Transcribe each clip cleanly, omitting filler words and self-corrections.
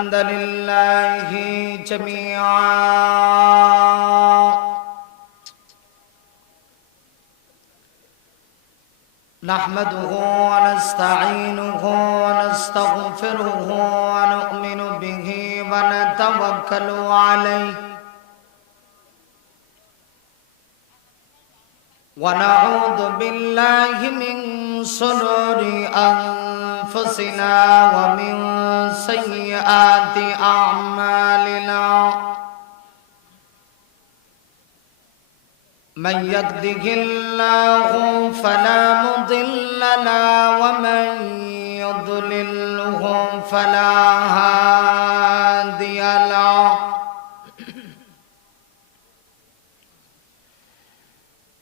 الحمد لله جميعا نحمده ونستعينه ونستغفره ونؤمن به ونتوكل عليه ونعوذ بالله من شرور أنفسنا ومن سيئات أعمالنا من يهده الله فلا مضل له ومن يضلله فلا هادي له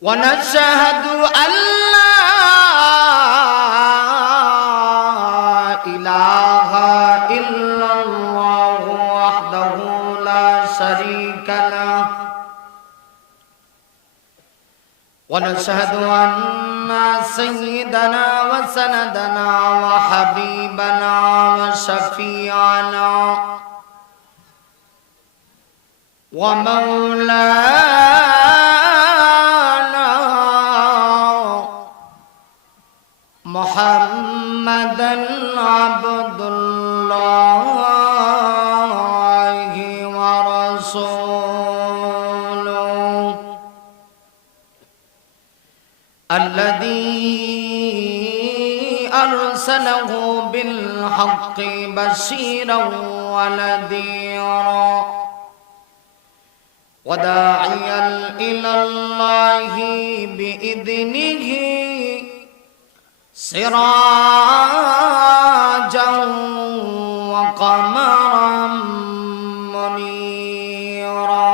ونشهد أن لا إله إلا الله وحده لا شريك له ونشهد أن سيدنا وسندنا وحبيبنا وشفيعنا ومولانا محمدا عبد الله ورسوله الذي أرسله بالحق بشيرا ونذيرا وداعيا إلى الله بإذنه سراجا وقمرا منيرا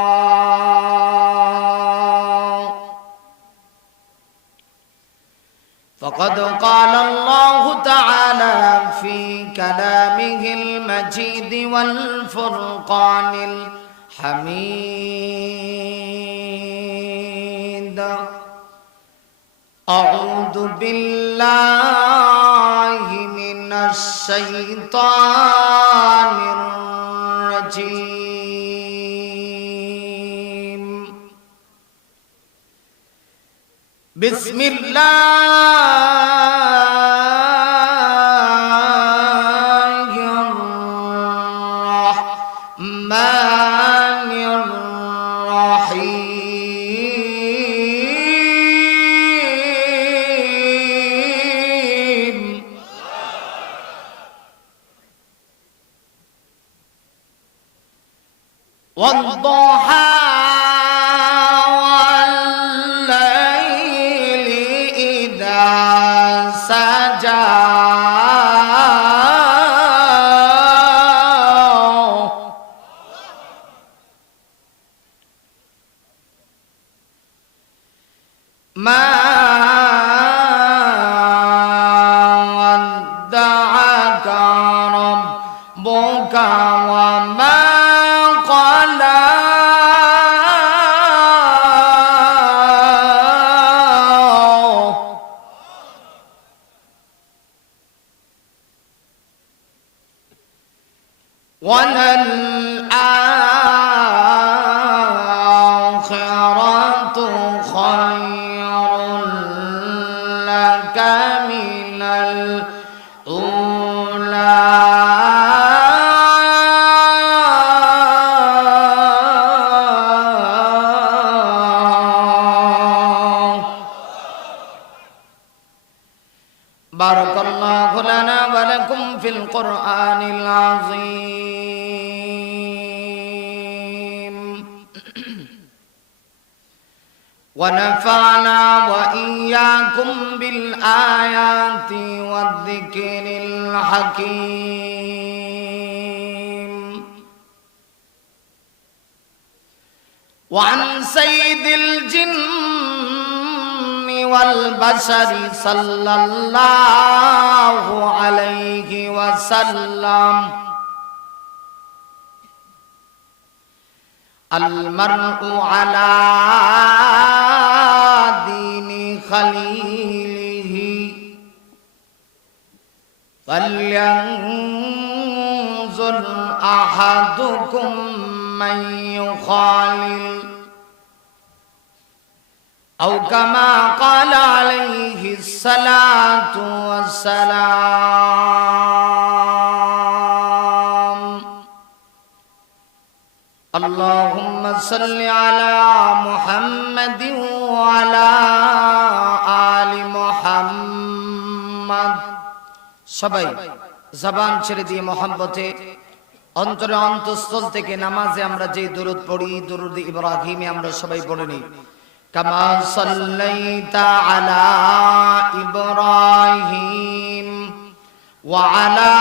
فقد قال الله تعالى في كلامه المجيد والفرقان الحميد أعوذ بالله من الشيطان الرجيم بسم الله الرحمن الرحيم والضحى ما ودعك ربك وما قلى وللآخرة خير لك من الأولى بارك الله لنا ولكم في القرآن العظيم ونفعنا وإياكم بالآيات والذكر الحكيم وعن سيد الجن والبشر صلى الله عليه وسلم المرء على دين خليله فلينظر أحدكم من يخالل أو كما قال عليه الصلاة والسلام اللهم صل على محمد وعلى آل محمد সবাই জবান ছেড়ে দিয়ে মহব্বতে অন্তরে অন্তঃস্থল থেকে নামাজে আমরা যে দরুদ পড়ি দরুদ ইব্রাহিমে আমরা সবাই পড়ে নিই কামা সাল্লাইতা আলা ইব্রাহিম ওয়া আলা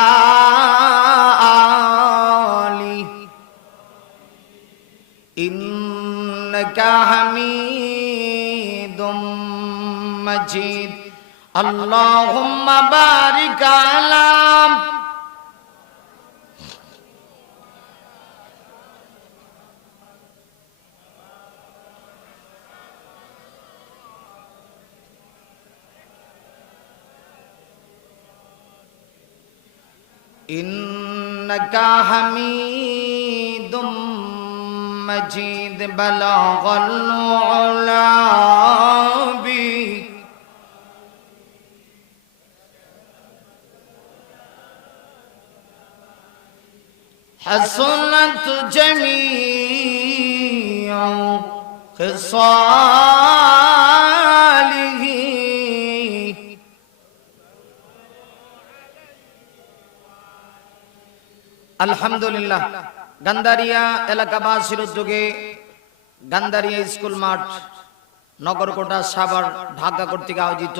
আলি ইন্নাকা হামিদুম মাজিদ আল্লাহুম্মা বারিক আলা ইন্নাকা হামিদুম মাজিদ বালাগাল উলা বি حسنت جميع خصاله আলহামদুলিল্লাহ গান্ধারিয়া এলাকাবাসীর উদ্যোগে গান্ধারিয়া স্কুল মাঠ নগরকোটা সাভার ঢাকা কর্তৃক আয়োজিত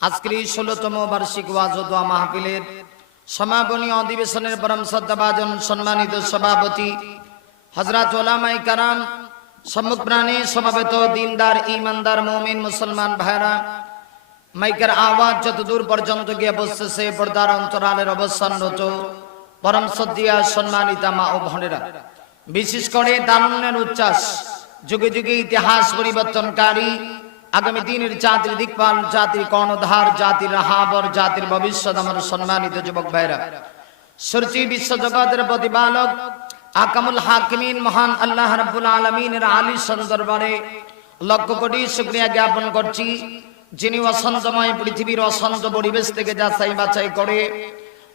আজকের ১৬তম বার্ষিক ওয়াজ ও দোয়া মাহফিলের সমাপনী অধিবেশনের পরম শ্রদ্ধাভাজন সম্মানিত সভাপতি হযরত উলামায়ে কেরাম সম্মুখপ্রাণে সমবেত দিনদার ঈমানদার মুমিন মুসলমান ভাইরা মাইকের আওয়াজ যত দূর পর্যন্ত গিয়ে বসতেছে পর্দার অন্তরালের অবস্থানরত পরম শ্রদ্ধেয় সম্মানিতা মা ও বোনেরা বিশেষ করে তারুণ্যের উচ্ছ্বাস যুগে যুগে ইতিহাস পরিবর্তনকারী আগামী দিনের জাতির দিকপাল জাতির কর্ণধার জাতির রাহাবর জাতির ভবিষ্যৎ আমার সম্মানিত যুবক ভাইরা সৃষ্টি বিশ্ব জগতের প্রতিপালক আকামুল হাকিমিন মহান আল্লাহ রাব্বুল আলামিনের আলিশান দরবারে লক্ষ কোটি শুকরিয়া জ্ঞাপন করছি যিনি অসন্তময় পৃথিবীর অসন্ত পরিবেশ থেকে যাচাই বাছাই করে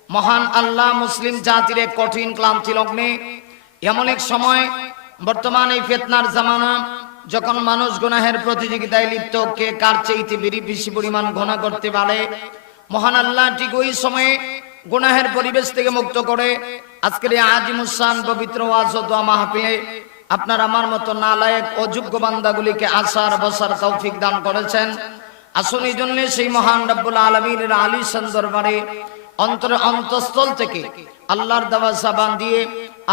মহান আল্লাহ মুসলিম জাতির এক কঠিন ক্লান্তি লগ্নে এমন এক সময় বর্তমান এই ফিতনার জামানা যখন মানুষ গুনাহের প্রতিযোগিতায় লিপ্ত কে কার চাইতে বেশি পরিমাণ গুনাহ করতে পারে মহান আল্লাহ ঠিক ওই সময়ে গুনাহের পরিবেশ থেকে মুক্ত করে আজকের এই আজিমুস শান পবিত্র ওয়াজ ও দোয়া মাহফিলে আপনার আমার মতো নালায়েক অযোগ্য বান্দাগুলিকে আসার বসার তৌফিক দান করেছেন আসুন এই জন্য সেই মহান রব্বুল আলামিনের আলিশান দরবারে অন্তরে অন্তঃস্থল থেকে আল্লাহর দেওয়া জবান দিয়ে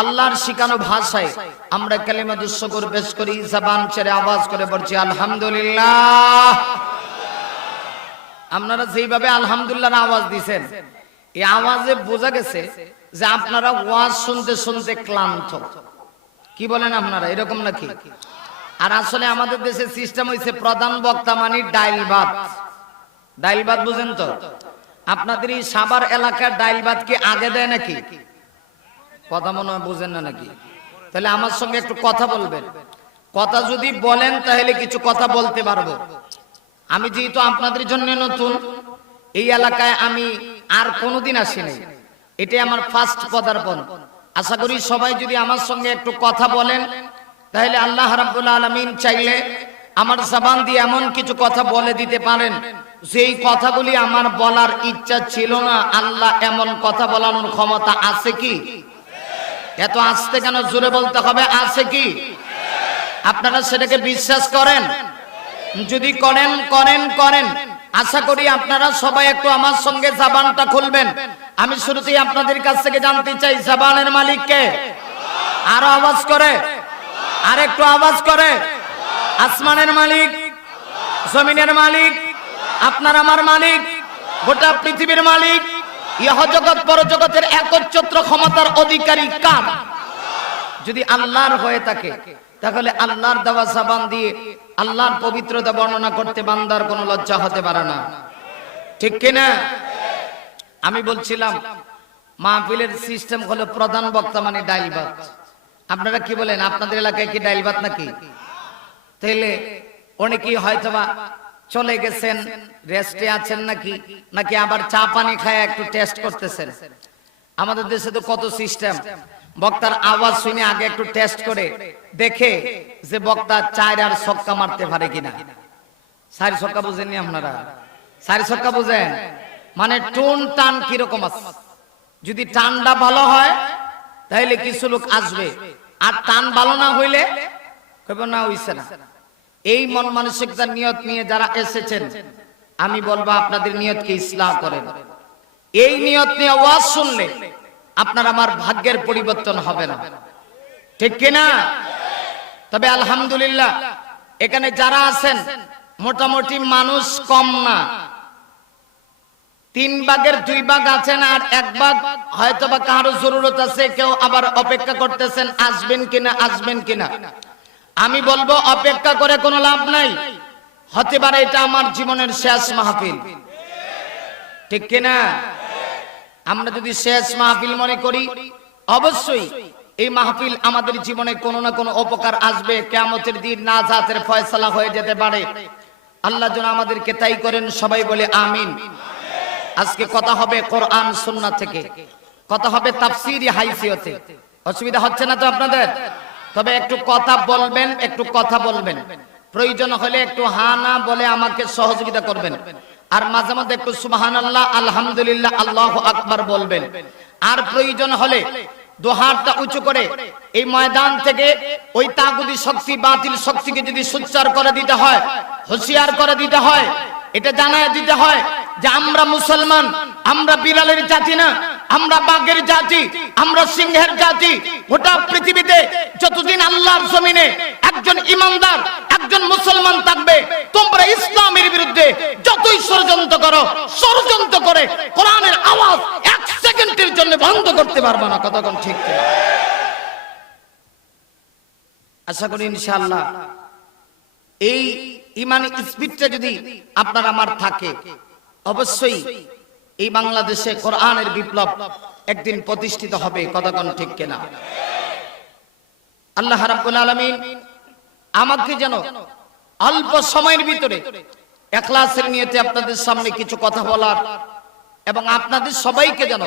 আল্লাহর শিখানো ভাষায় আমরা কালিমাতুশ শুকর পেশ করি জবান ছেড়ে আওয়াজ করে বলছি আলহামদুলিল্লাহ আপনারা যেইভাবে আলহামদুলিল্লাহর আওয়াজ দিবেন এই আওয়াজে বোঝা গেছে যে আপনারা ওয়াজ শুনতে শুনতে ক্লান্ত কি বলেন আপনারা এরকম নাকি আর আসলে আমাদের দেশে সিস্টেম হইছে প্রধান বক্তা মানে ডাইল ভাত বুঝেন তো আপনাদের এই সাভার এলাকার ডাইল ভাত কি আগে দেয় নাকি কথা মনে হয় বুঝেন না নাকি তাহলে আমার সঙ্গে একটু কথা বলবেন কথা যদি বলেন তাহলে কিছু কথা বলতে পারবো আমি যেহেতু আপনাদের জন্য নতুন এই এলাকায় আমি আর কোনোদিন আসিনি এটাই আমার ফার্স্ট পদার্পণ আশা করি সবাই যদি আমার সঙ্গে একটু কথা বলেন তাহলে আল্লাহ রাব্বুল আলামিন চাইলে আমার জবান দিয়ে এমন কিছু কথা বলে দিতে পারেন যেই কথাগুলি আমার বলার ইচ্ছা ছিল না আল্লাহ এমন কথা বলানোর ক্ষমতা আছে কি এত আস্তে কেন জোরে বলতে হবে আছে কি আপনারা সেটাকে বিশ্বাস করেন যদি করেন আশা করি আপনারা সবাই একটু আমার সঙ্গে জবানটা খুলবেন আমি শুরুতেই আপনাদের কাছ থেকে জানতে চাই জবানের মালিক কে আরো আওয়াজ করে আর একটু আওয়াজ করে আসমানের মালিক জমিনের মালিক আপনার আমার মালিক গোটা পৃথিবীর মালিক ইহ জগৎ পরজগতের একচ্ছত্র ক্ষমতার অধিকারী কার যদি আল্লাহর হয়ে থাকে তাহলে আল্লাহর দেওয়া জবান দিয়ে আল্লাহর পবিত্রতা বর্ণনা করতে বান্দার কোনো লজ্জা হতে পারে না ঠিক কি না আমি বলছিলাম মাহফিলের সিস্টেম হলো প্রধান বক্তা মানে ডাইল ভাত। আপনারা কি বলেন, আপনাদের এলাকায় কি ডাইল ভাত নাকি? তাইলে অনেকেই হয়তোবা চলে গেছেন, রেস্টে আছেন নাকি, নাকি আবার চা পানি খায় একটু টেস্ট করতেছেন। আমাদের দেশে তো কত সিস্টেম, বক্তার আওয়াজ শুনে আগে একটু টেস্ট করে দেখে যে বক্তা চার আর ছক্কা মারতে পারে কিনা। চার ছক্কা বুঝেননি আপনারা? চার ছক্কা বুঝেন মানে টোন টান কিরকম আছে। যদি টানটা ভালো হয় তাহলে কিছু লোক আসবে, আর টান ভালো না হইলে কইব না হইছে না। এই মন মানসিকতার নিয়ত নিয়ে যারা এসেছেন, আমি বলবো আপনাদের নিয়তকে ইসলাহ করেন। এই নিয়ত নিয়ে ওয়াজ শুনলে আপনার আমার ভাগ্যের পরিবর্তন হবে না, ঠিক কিনা? তবে আলহামদুলিল্লাহ এখানে যারা আছেন মোটামুটি মানুষ কম না। 3 ভাগের 2 ভাগ আছেন, আর 1 ভাগ হয়তোবা কারো জরুরত আছে, কেউ আবার অপেক্ষা করতেছেন আসবেন কিনা আসবেন কিনা। আমি বলবো অপেক্ষা করে কোনো লাভ নাই, হতে পারে এটা আমার জীবনের শেষ মাহফিল, ঠিক কিনা? আমরা যদি শেষ মাহফিল মনে করি, অবশ্যই এই মাহফিল আমাদের জীবনে কোনো না কোনো উপকার আসবে। কিয়ামতের দিন নাজাতের ফয়সালা হয়ে যেতে পারে। আল্লাহ যেন আমাদেরকে তাই করেন, সবাই বলে আমিন। আজকে কথা হবে কোরআন সুন্নাহ থেকে, কথা হবে তাফসীরি হাইসিয়তে। অসুবিধা হচ্ছে না তো আপনাদের? তবে একটু কথা বলবেন, একটু কথা বলবেন, প্রয়োজন হলে একটু হা না বলে আমাকে সহযোগিতা করবেন। আর মাঝে মাঝে একটু সুবহানাল্লাহ, আলহামদুলিল্লাহ, আল্লাহু আকবার বলবেন। আর প্রয়োজন হলে দু হাতটা উঁচু করে এই ময়দান থেকে ওই তাগুতি শক্তি, বাতিল শক্তিকে যদি সোচ্চার করে দিতে হয়, হুঁশিয়ার করে দিতে হয়, এটা জানায় দিতে হয় যে আমরা মুসলমান, আমরা বিড়ালের জাতি না, আমরা বাঘের জাতি, আমরা সিংহের জাতি। গোটা পৃথিবীতে যতদিন আল্লাহর জমিনে একজন ইমানদার, একজন মুসলমান থাকবে, তোমরা ইসলামের বিরুদ্ধে যতই ষড়যন্ত্র করো, ষড়যন্ত্র করে কোরআনের আওয়াজ 1 সেকেন্ডের জন্য বন্ধ করতে পারবে না। কতক্ষণ ঠিক কিনা? আশা করি ইনশাআল্লাহ এই ইমানি স্পিরিটটা যদি আপনার আমার থাকে, অবশ্যই এই বাংলাদেশে কোরআনের বিপ্লব একদিন প্রতিষ্ঠিত হবে। কতক্ষণ ঠিক কিনা? আল্লাহ রাব্বুল আলামিন আমাকে যেন অল্প সময়ের ভিতরে ইখলাসের নিয়তে আপনাদের সামনে কিছু কথা বলার এবং আপনাদের সবাইকে যেন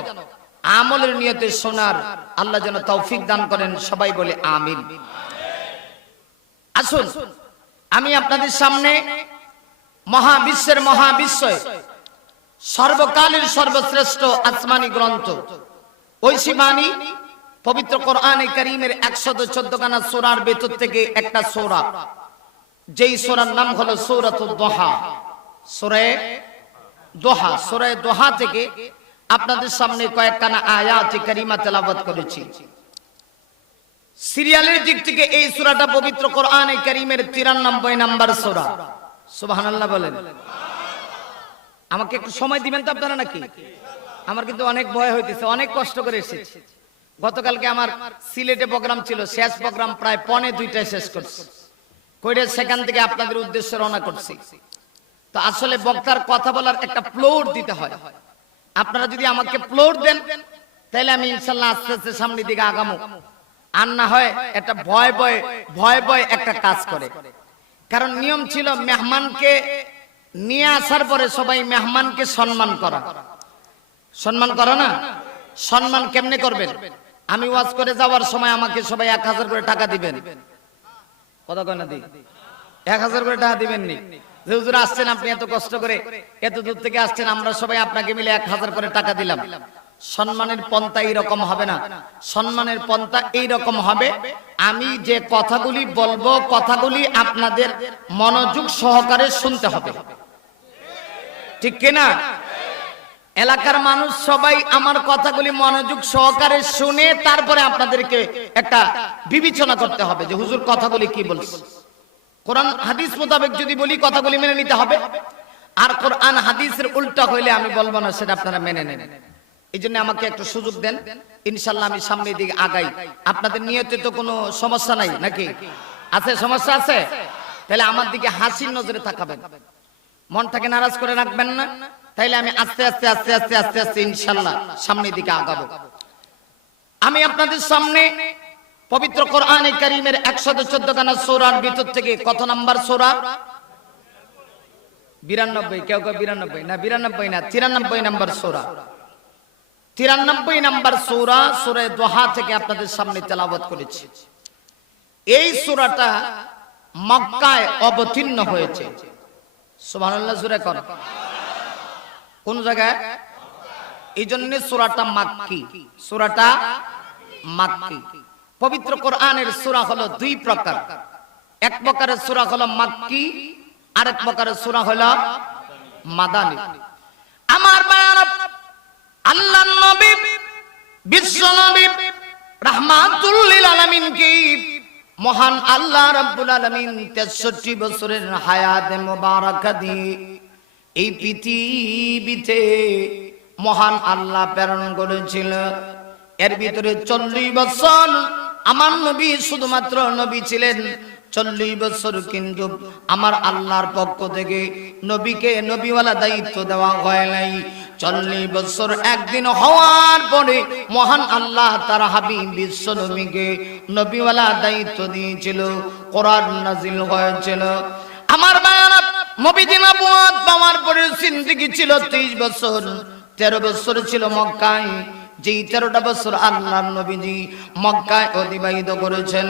আমলের নিয়তে শোনার আল্লাহ যেন তৌফিক দান করেন। সবাই বলে আমিন। আসুন আমি আপনাদের সামনে মহাবিশ্বের মহাবিশ্বয় সর্বকালের সর্বশ্রেষ্ঠ আসমানি গ্রন্থ ঐশী বাণী পবিত্র কোরআনে কারীমের 114 খানা সূরার ভেতর থেকে একটা সূরা, যেই সূরার নাম হলো সূরাতুদ দুহা, সূরা দোহা। সূরা দোহা থেকে আপনাদের সামনে কয়েকখানা আয়াত কারীমা তেলাওয়াত করেছি। সিরিয়ালের দিক থেকে এই সূরাটা পবিত্র কোরআনে কারীমের 93 নম্বর সূরা। সুবহানাল্লাহ বলেন। আমাকে একটু সময় দিবেন তো আপনারা নাকি? আমার কিন্তু অনেক ভয় হইতেছে, অনেক কষ্ট করে এসেছি। গতকালকে আমার সিলেটে প্রোগ্রাম ছিল, শেষ প্রোগ্রাম প্রায় 1:45 শেষ করছি, কইরে সেখান থেকে আপনাদের উদ্দেশ্যে রওনা করছি। তো আসলে বক্তার কথা বলার একটা ফ্লোর দিতে হয়। আপনারা যদি আমাকে ফ্লোর দেন তাহলে আমি ইনশাআল্লাহ আস্তে আস্তে সামনের দিকে আগামো। আর না হয় একটা ভয় ভয় একটা কাজ করে। কারণ নিয়ম ছিল মেহমানকে নিয়ে আসার পরে সবাই মেহমানকে সম্মান করা। সম্মান করা না? সম্মান কেমনে করবেন? আমি ওয়াজ করে যাওয়ার সময় আমাকে সবাই 1000 করে টাকা দিবেন। কত কয় না দিই? 1000 করে টাকা দিবেন নি? যে হুজুর আসছেন, আপনি এত কষ্ট করে এত দূর থেকে আসছেন, আমরা সবাই আপনাকে মিলে 1000 করে টাকা দিলাম। সম্মানের পন্থা এইরকম হবে না। সম্মানের পন্থা এইরকম হবে, আমি যে কথাগুলি বলবো কথাগুলি আপনাদের মনোযোগ সহকারে শুনতে হবে, ঠিক কিনা? এলাকার মানুষ সবাই আমার কথাগুলি মনোযোগ সহকারে শুনে তারপরে আপনাদেরকে একটা বিবেচনা করতে হবে যে হুজুর কথাগুলি কি বলছে। কোরআন হাদিস মোতাবেক যদি বলি কথাগুলি মেনে নিতে হবে, আর কোরআন হাদিসের উল্টা হইলে আমি বলবো না, সেটা আপনারা মেনে নেন। এই জন্য আমাকে একটু সুযোগ দেন, ইনশাল্লাহ আমি সামনের দিকে আগাই। আপনাদের নিয়তে তো কোনো সমস্যা নাই নাকি? আছে? সমস্যা আছে? তাহলে আমার দিকে হাসির নজরে তাকাবেন, মনটাকে নারাজ করে রাখবেন না। তাইলে আমি আস্তে আস্তে আস্তে আস্তে আস্তে আস্তে ইনশাআল্লাহ সামনের দিকে আগাবো। আমি আপনাদের সামনে পবিত্র কোরআনে কারীমের 114 খানা সূরার ভিতর থেকে কত নাম্বার সূরা? 92। কেউ কেউ 92 না, 92 না, 93 নাম্বার সূরা। 93 নাম্বার সূরা, সূরা দোহা থেকে আপনাদের সামনে তেলাওয়াত করেছি। এই সূরাটা মক্কায় অবতীর্ণ হয়েছে। সুবহানাল্লাহ জোরে কোন? কোন জায়গায়? এই জন্য সূরাটা মাক্কি। সূরাটা মাক্কি। পবিত্র কোরআনের সূরা হলো দুই প্রকার। এক প্রকারের সূরা হলো মাক্কি, আরেক প্রকারের সূরা হলো মাদানী। আমার ভাইরা, আল্লাহর নবী বিশ্ব নবী রাহমাতুল লিল আলামিন কি মহান আল্লাহ রাব্বুল আলামিন 63 বছরের হায়াতে মুবারাকা দিয়ে এই পৃথিবীতে মহান আল্লাহ প্রেরণ করেছিল। এর ভিতরে 40 বছর আমার নবী শুধুমাত্র নবী ছিলেন। 40 বছর কিন্তু আমার আল্লাহর পক্ষ থেকে নবীকে নবীওয়ালা দায়িত্ব দেওয়া হয় নাই। 40 বছর একদিন হওয়ার পরে মহান আল্লাহ তার হাবিব বিশ্ব নবীকে নবীওয়ালা দায়িত্ব দিয়েছিল। কোরআন নাজিল হয়েছিল। আমার ভাইরা, নবীজি নবুয়ত পাওয়ার পরে জিন্দেগি ছিল 30 বছর। 13 বছর ছিল মক্কায়। যেই 13টা বছর আল্লাহর নবীজি মক্কায় অতিবাহিত করেছেন।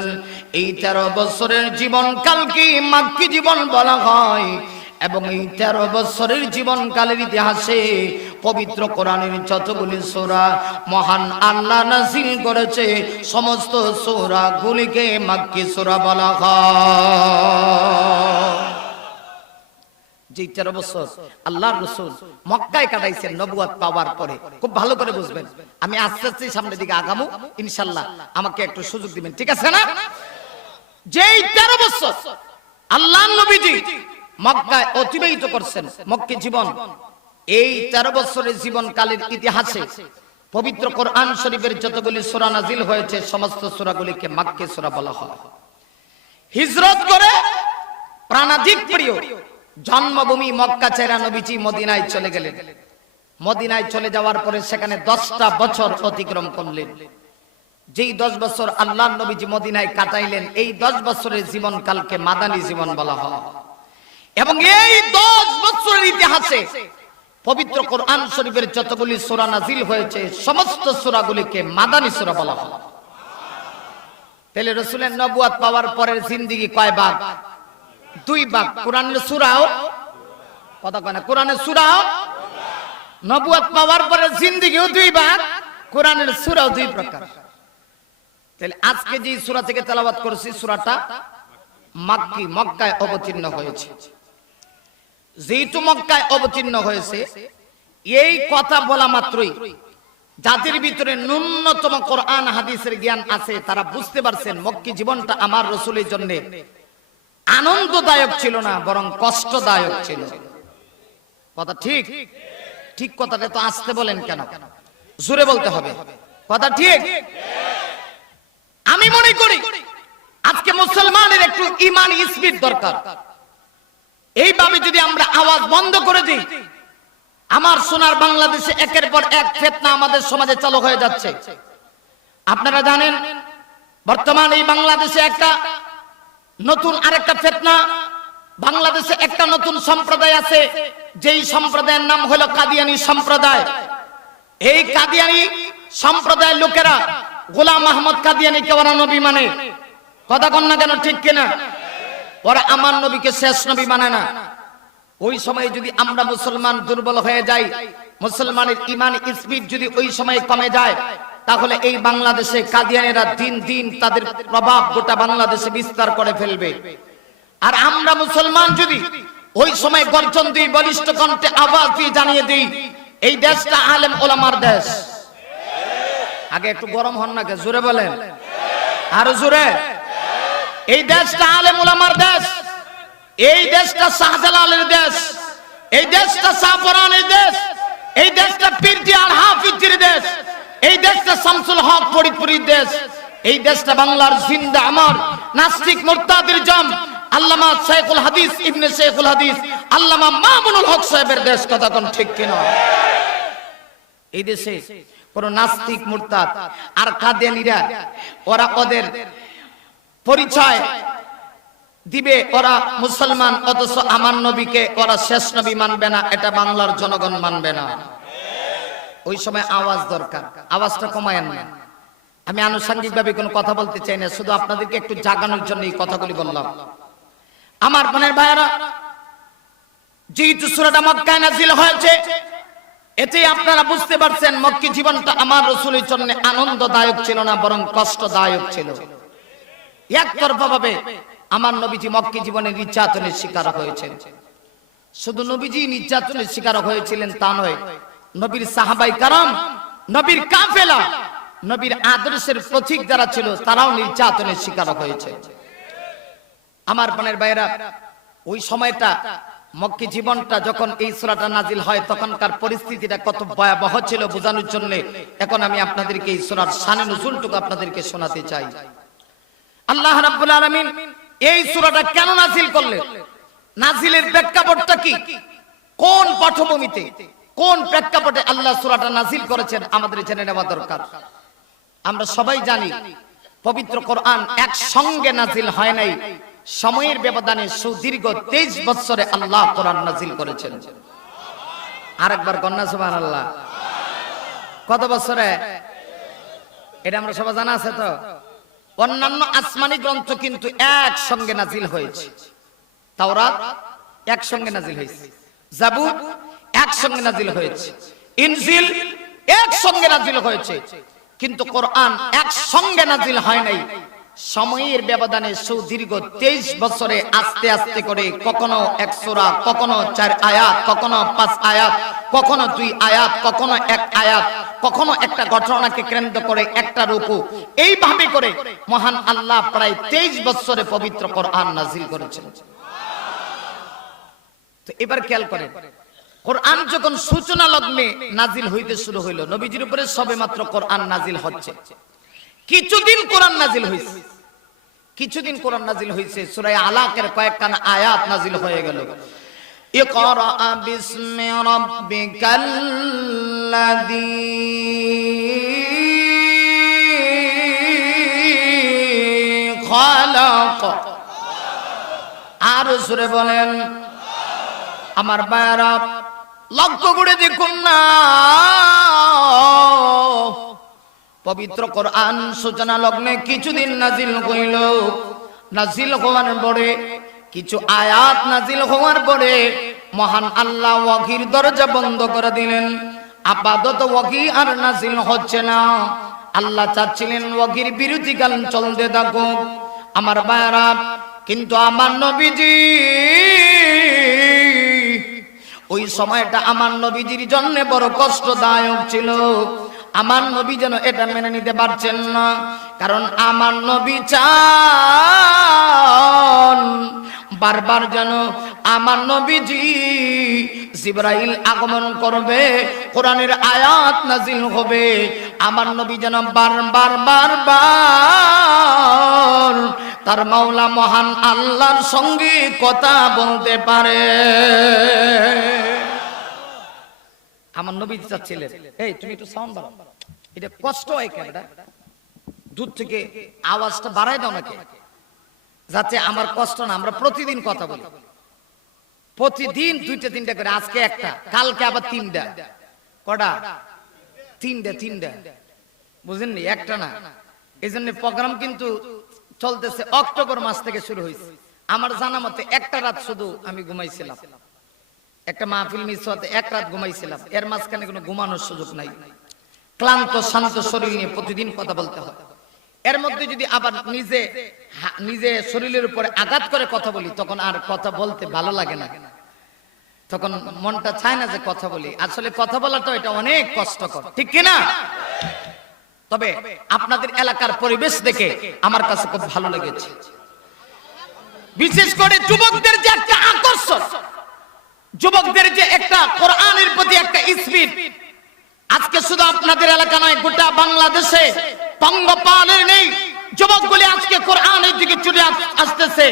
এই 13 বছরের জীবনকালকে মাক্কি জীবন বলা হয়। এবং এই 13 বছরের জীবনকালের ইতিহাসে পবিত্র কোরআনের যতগুলি সূরা মহান আল্লাহ নাযিল করেছে, সমস্ত সূরাগুলিকে মাক্কি সূরা বলা হয়। যে 13 বছর আল্লাহর রাসূল মক্কায় কাটাইছেন নবুয়ত পাওয়ার পরে, খুব ভালো করে বুঝবেন। আমি আস্তে আস্তে সামনের দিকে আগামু ইনশাআল্লাহ, আমাকে একটু সুযোগ দিবেন, ঠিক আছে না? যেই 13 বছর আল্লাহর নবীজি মক্কায় অতিবাহিত করছেন, মক্কি জীবন, এই 13 বছরের জীবনকালের ইতিহাসে পবিত্র কোরআন শরীফের যতগুলি সূরা নাজিল হয়েছে সমস্ত সূরাগুলিকে মাক্কি সূরা বলা হয়। হিজরত করে প্রাণাধিক প্রিয় জন্মভূমি মক্কা ছেড়ে নবীজি মদিনায় চলে গেলেন। মদিনায় চলে যাওয়ার পরে সেখানে 10টা বছর অতিক্রম করলেন। যেই 10 বছর আল্লাহর নবীজি মদিনায় কাটাইলেন, এই 10 বছরের জীবনকালকে মাদানী জীবন বলা হয়। এবং এই 10 বছরের ইতিহাসে পবিত্র কোরআন শরীফের যতগুলি সূরা নাজিল হয়েছে সমস্ত সূরাগুলিকে মাদানী সূরা বলা হয়। তাহলে রাসূলের নবুয়ত পাওয়ার পরের জিন্দেগি কয় ভাগ? 2 ভাগ। কোরআনের সূরাও কথা কয় না, কোরআনের সূরাও নবুয়ত পাওয়ার পরে জিন্দেগিও 2 ভাগ, কোরআনের সূরাও 2 প্রকার। তাহলে আজকে যে সূরা থেকে তেলাওয়াত করছি সূরাটা মাক্কি, মক্কায় অবতীর্ণ হয়েছে। যেহেতু মক্কায় অবতীর্ণ হয়েছে, এই কথা বলা মাত্রই যাদের ভিতরে ন্যূনতম কোরআন হাদিসের জ্ঞান আছে তারা বুঝতে পারছেন মক্কি জীবনটা আমার রাসূলের জন্য আনন্দদায়ক ছিল না, বরং কষ্টদায়ক ছিল। কথা ঠিক? ঠিক কথাটা তো আসতে বলেন কেন? জোরে বলতে হবে। কথা ঠিক? আমি মনে করি আজকে মুসলমানের একটু ঈমান স্পিড দরকার। এইভাবে যদি আমরা আওয়াজ বন্ধ করে দিই, আমার সোনার বাংলাদেশে একের পর এক ফিতনা আমাদের সমাজে চালু হয়ে যাচ্ছে। আপনারা জানেন বর্তমানে এই বাংলাদেশে একটা নতুন আরেকটা ফিতনা, বাংলাদেশে একটা নতুন সম্প্রদায় আছে, যেই সম্প্রদায়ের নাম হলো কাদিয়ানী সম্প্রদায়। এই কাদিয়ানী সম্প্রদায়ের লোকেরা গোলাম আহমদ কাদিয়ানীকে ওরা নবী মানে। কথা কন না কেন? ঠিক কিনা? ওরা আমার নবীকে শেষ নবী মানে না। ওই সময় যদি আমরা মুসলমান দুর্বল হয়ে যাই, মুসলমানের ঈমান স্পিড যদি ওই সময় কমে যায়, তাহলে এই বাংলাদেশে কাদিয়ানীরা দিন দিন তাদের প্রভাব গোটা বাংলাদেশে বিস্তার করে ফেলবে। আর আমরা মুসলমান যদি ওই সময় গর্জন দিই, বলিষ্ঠ কণ্ঠে আওয়াজ দিয়ে জানিয়ে দিই এই দেশটা আলেম ওলামার দেশ। আগে একটু গরম হন না, জোরে বলেন, আরো জোরে। এই দেশটা আলেম ওলামার দেশ, এই দেশটা শাহজালালের দেশ, এই দেশটা শাহপরানের দেশ, এই দেশটা পীরটি আর হাফিজের দেশ, এই দেশটা শামসুল হক ফরিদপুরের দেশ, এই দেশটা বাংলার জিন্দা আমার নাস্তিক মুরতাদের জম আল্লামা শেখুল হাদিস ইবনে শেখুল হাদিস আল্লামা মামুনুল হক সাহেবের দেশ, কথা কোন ঠিক কিনা? এই দেশে কোন নাস্তিক মুরতাদ আর কাদিয়ানীরা ওরা ওদের পরিচয় দিবে ওরা মুসলমান, অথচ আমার নবীকে ওরা শেষ নবী মানবে না, এটা বাংলার জনগণ মানবে না। ওই সময় আওয়াজ দরকার, আওয়াজটা কমায়েন না। আমি আনুষঙ্গিক ভাবে কোনো কথা বলতে চাই না, শুধু আপনাদেরকে একটু জাগানোর জন্য এই কথাগুলি বললাম। আমার বোনের ভাইয়েরা, যেহেতু সূরাটা মক্কায় নাযিল হয়েছে, এতে আপনারা বুঝতে পারছেন মক্কি জীবনটা আমার রাসূলের জন্য আনন্দদায়ক ছিল না, বরং কষ্টদায়ক ছিল। একতরফা ভাবে আমার নবীজি মক্কি জীবনে নির্যাতনের শিকার হয়েছেন। শুধু নবীজি নির্যাতনের শিকার হয়েছিলেন তা নয়, নবীর সাহাবায়ে কেরাম, নবীর কাফেলা, নবীর আদর্শের প্রতীক যারা ছিল তারাও নির্যাতনের শিকার হয়েছে। আমার বোনের ভাইয়েরা, ওই সময়টা মক্কি জীবনটা যখন এই সূরাটা নাজিল হয় তখনকার পরিস্থিতিটা কত ভয়াবহ ছিল বোঝানোর জন্য এখন আমি আপনাদেরকে এই সূরার শানে নুজুলটুকু আপনাদেরকে শোনাতে চাই। আল্লাহ রাব্বুল আলামিন এই সূরাটা কেন নাজিল করলেন, নাজিলের প্রেক্ষাপটটা কি, কোন পটভূমিতে, কোন প্রেক্ষাপটে আল্লাহ সূরাটা নাজিল করেছেন আমাদের জেনে নেওয়া দরকার। আমরা সবাই জানি পবিত্র কোরআন একসঙ্গে নাজিল হয় নাই, সময়ের ব্যবধানে সুদীর্ঘ 23 বছরে আল্লাহ কোরআন নাজিল করেছেন। আরেকবার কন্যা সুবহানাল্লাহ। কত বছরে? এটা আমরা সবাই জানা আছে তো। অন্যান্য আসমানি গ্রন্থ কিন্তু একসঙ্গে নাজিল হয়েছে। তাওরাত একসঙ্গে নাজিল হয়েছে, জাবুর একসঙ্গে নাজিল হয়েছে, ইনজিল একসঙ্গে নাজিল হয়েছে, কিন্তু কোরআন একসঙ্গে নাজিল হয় নাই। সময়ের ব্যবধানে সুদীর্ঘ 23 বছরে আস্তে আস্তে করে কখনো এক সূরা, কখনো 4 আয়াত, কখনো 5 আয়াত, কখনো 2 আয়াত, কখনো 1 আয়াত, কখনো একটা ঘটনাকে কেন্দ্র করে একটা রূপু, এইভাবে করে মহান আল্লাহ প্রায় 23 বছরে পবিত্র কোরআন নাজিল করেছেন। তো এবার খেয়াল করেন, কোরআন যখন সূচনা লগ্নে নাজিল হইতে শুরু হইল, নবীজির উপরে সবেমাত্র কোরআন নাজিল হচ্ছে, কিছুদিন কোরআন নাজিল হয়েছে, কিছুদিন কোরআন নাজিল হয়েছে, সূরা আলাকের কয়েকখানা আয়াত নাজিল হয়ে গেল। ইকরা বিসমি রাব্বিকাল্লাযী খালাক। আর সূরা বলেন, আমার ভাইরা লক্ষ্য করে দেখুন না, পবিত্র কোরআন সূচনা লগ্নে কিছুদিন নাজিল হইল, নাজিল হওয়ার পরে কিছু আয়াত নাজিল হওয়ার পরে মহান আল্লাহ ওয়াহির দরজা বন্ধ করে দিলেন। আপাতত ওয়াহি আর নাজিল হচ্ছে না, আল্লাহ চাচ্ছিলেন ওয়াহির বিরতিকাল চলতে থাকুক। আমার ভাইরা, কিন্তু আমার নবীজি ওই সময়টা আমার নবীজির জন্য বড় কষ্টদায়ক ছিল। আমার নবী যেন এটা মেনে নিতে পারছেন না, কারণ আমার নবী চান বারবার যেন আমার নবীজি জিবরাইল আগমন করবে, কোরআনের আয়াত নাজিল হবে, আমার নবী যেন বারবার বারবার তার মাওলা মহান আল্লাহর সঙ্গে কথা বলতে পারে। আমার নবী চাচ্ছিলেন, এই তুমি একটু সাউন্ড বাড়াও, এটা কষ্ট হয় কেন, দূর থেকে আওয়াজটা বাড়ায় দাও নাকি, যাতে আমার কষ্ট না। আমরা প্রতিদিন কথা বলি, প্রতিদিন 2টা-3টা করে, আজকে একটা, কালকে আবার 3টা। কটা? 3টা। বুঝেননি? একটা না। এই জন্য প্রোগ্রাম কিন্তু চলতেছে, অক্টোবর মাস থেকে শুরু হয়েছে। আমার জানা মতে একটা রাত শুধু আমি ঘুমাইছিলাম, একটা মাহফিল মিস হতে 1 রাত ঘুমাইছিলাম। এর মাঝখানে কোনো ঘুমানোর সুযোগ নাই, ক্লান্ত শান্ত শরীর নিয়ে প্রতিদিন কথা বলতে হয়। এর মধ্যে যদি আবার নিজে শরীরের উপরে আঘাত করে কথা বলি, তখন আর কথা বলতে ভালো লাগে না, তখন মনটা চায় না যে কথা বলি। আসলে কথা বলাটা এটা অনেক কষ্টকর, ঠিক কিনা? তবে আপনাদের এলাকার পরিবেশ দেখে আমার কাছে খুব ভালো লেগেছে, বিশেষ করে যুবকদের যে একটা আকর্ষণ, যুবকদের যে একটা কোরআনের প্রতি একটা স্পিড। আজকে শুধু আপনাদের এলাকা নয়, গোটা বাংলাদেশে পঙ্গপালের নেই, যুবকগুলি আজকে কোরআনের দিকে ছুটে আসতেছে।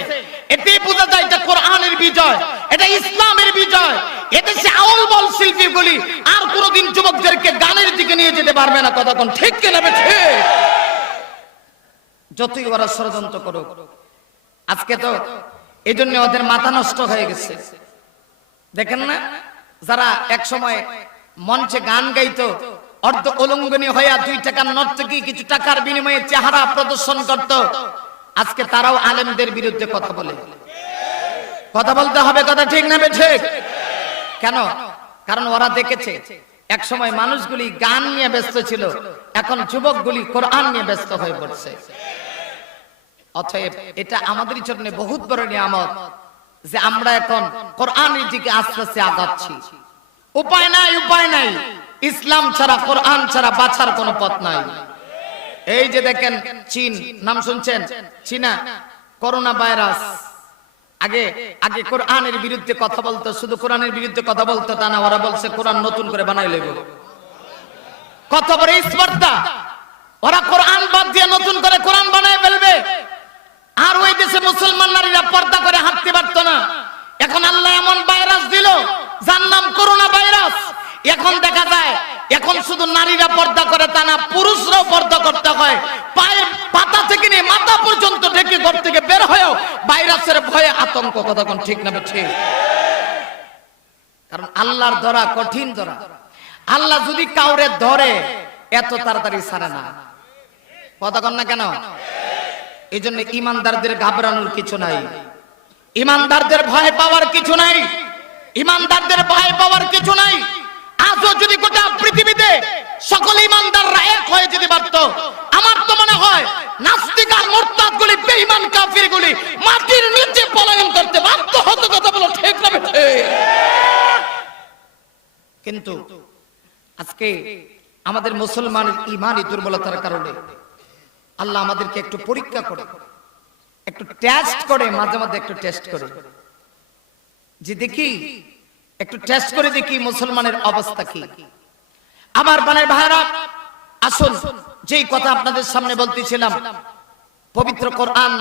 এতেই বোঝা যায় এটা কোরআনের বিজয়, এটা ইসলামের বিজয়। এদেশে আউল বল শিল্পীগুলি আর কোনোদিন যুবকদেরকে গানের দিকে নিয়ে যেতে পারবে না। কথা কোন ঠিক কিনা ঠিক? যতই ওরা ষড়যন্ত্র করুক, আজকে তো এই জন্য ওদের মাথা নষ্ট হয়ে গেছে। দেখেন না, যারা এক সময় মঞ্চে গান গাইতো, অর্ধ অলঙ্গনী হইয়া 2 টাকার নর্তকী কিছু টাকার বিনিময়ে চেহারা প্রদর্শন করত, আজকে তারাও আলেমদের বিরুদ্ধে কথা বলে। কথা বলতে হবে, কথা ঠিক না ঠিক? কেন? কারণ ওরা দেখেছে এক সময় মানুষগুলি গান নিয়ে ব্যস্ত ছিল, এখন যুবকগুলি কোরআন নিয়ে ব্যস্ত হয়ে পড়ছে। অতএব এটা আমাদের জন্য বহুত বড় নিয়ামত যে আমরা এখন কোরআনের দিকে আস্তে আস্তে আগাচ্ছি। উপায় নাই, উপায় নাই, ইসলাম ছাড়া কোরআন ছাড়া বাঁচার কোনো পথ নাই। এই যে দেখেন চীন, নাম শুনছেন? চীনা করোনা ভাইরাস। আগে আগে কোরআনের বিরুদ্ধে কথা বলতো, শুধু কোরআনের বিরুদ্ধে কথা বলতো তা না, ওরা বলছে কোরআন নতুন করে বানাই লইব। কত বড় স্পর্ধা! ওরা কোরআন বাদ দিয়ে নতুন করে কোরআন বানায় ফেলবে। আর ওই দেশে মুসলমান নারীরা পর্দা করে হাঁটতে পারতো না। এখন আল্লাহ এমন ভাইরাস দিল যার নাম করোনা ভাইরাস। এখন দেখা যায় এখন শুধু নারীরা পর্দা করে তা না, পুরুষরাও পর্দা করতে হয়। পায়ের পাতা থেকে নিয়ে মাথা পর্যন্ত ঢেকে ঘর থেকে বের হয়েও ভাইরাসের ভয়ে আতঙ্ক। কথা কোন ঠিক না ঠিক? কারণ আল্লাহর ধরা কঠিন ধরা। আল্লাহ যদি কাউরে ধরে এত তাড়াতাড়ি ছাড়ে না। কথা কন না কেন? এই জন্য ইমানদারদের ঘাবড়ানোর কিছু নাই, ইমানদারদের ভয় পাওয়ার কিছু নাই, ইমানদারদের ভয় পাওয়ার কিছু নাই। আজও যদি গোটা পৃথিবীতে সকল ইমানদাররা এক হয়ে যদি পারত, আমার তো মনে হয় নাস্তিক আর মুরতাদগুলি, বেঈমান কাফিরগুলি মাটির নিচে পলায়ন করতে বাধ্য হতো। কথা বলো ঠিক না ঠিক? কিন্তু আজকে আমাদের মুসলমানের ঈমানি দুর্বলতার কারণে আল্লাহ আমাদেরকে একটু পরীক্ষা করে, একটু টেস্ট করে, মাঝে মাঝে একটু টেস্ট করে যে দেখি, একটু টেস্ট করে দেখি মুসলমানের অবস্থা কি। আমার বানের ভাইরা, আসুন যেই কথা আপনাদের সামনে বলতেছিলাম, পবিত্র কোরআন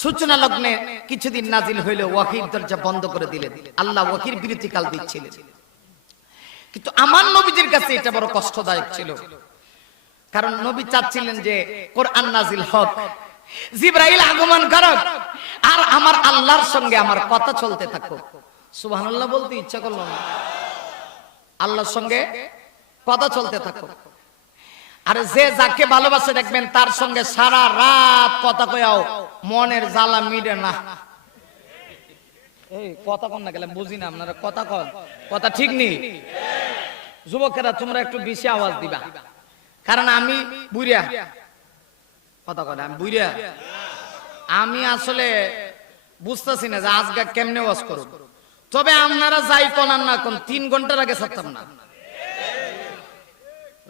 সূচনা লগ্নে কিছুদিন নাজিল হইলে ওয়াহির দরজা বন্ধ করে দিলেন। আল্লাহ ওয়াহির বিরতিকাল দিচ্ছিলেন। কিন্তু আমার নবীজির কাছে এটা বড় কষ্টদায়ক ছিল, কারণ নবী চাচ্ছিলেন যে কোরআন নাজিল হোক, জিবরাইল আগমন করুক, আর আমার আল্লাহর সঙ্গে আমার কথা চলতে থাকুক। সুবহানাল্লাহ বলতে ইচ্ছা করলো না, আল্লাহর সঙ্গে কথা চলতে থাকুক। আর যে যাকে ভালোবাসে দেখবেন তার সঙ্গে সারা রাত কথা কয়াও মনের জ্বালা মিটে না। এই কথা কন না, গেলাম বুঝি না আপনারা কথা কন, কথা ঠিক নেই। যুবকেরা তোমরা একটু বেশি আওয়াজ দিবা, কারণ আমি বুড়িয়া। কথা কন, আমি বুড়িয়া। আমি আসলে বুঝতেছি না যে আজকে কেমনে ওয়াজ করব। তবে আপনারা যাই কোন আর না কোন 3 ঘন্টার আগে ছাড়তাম না।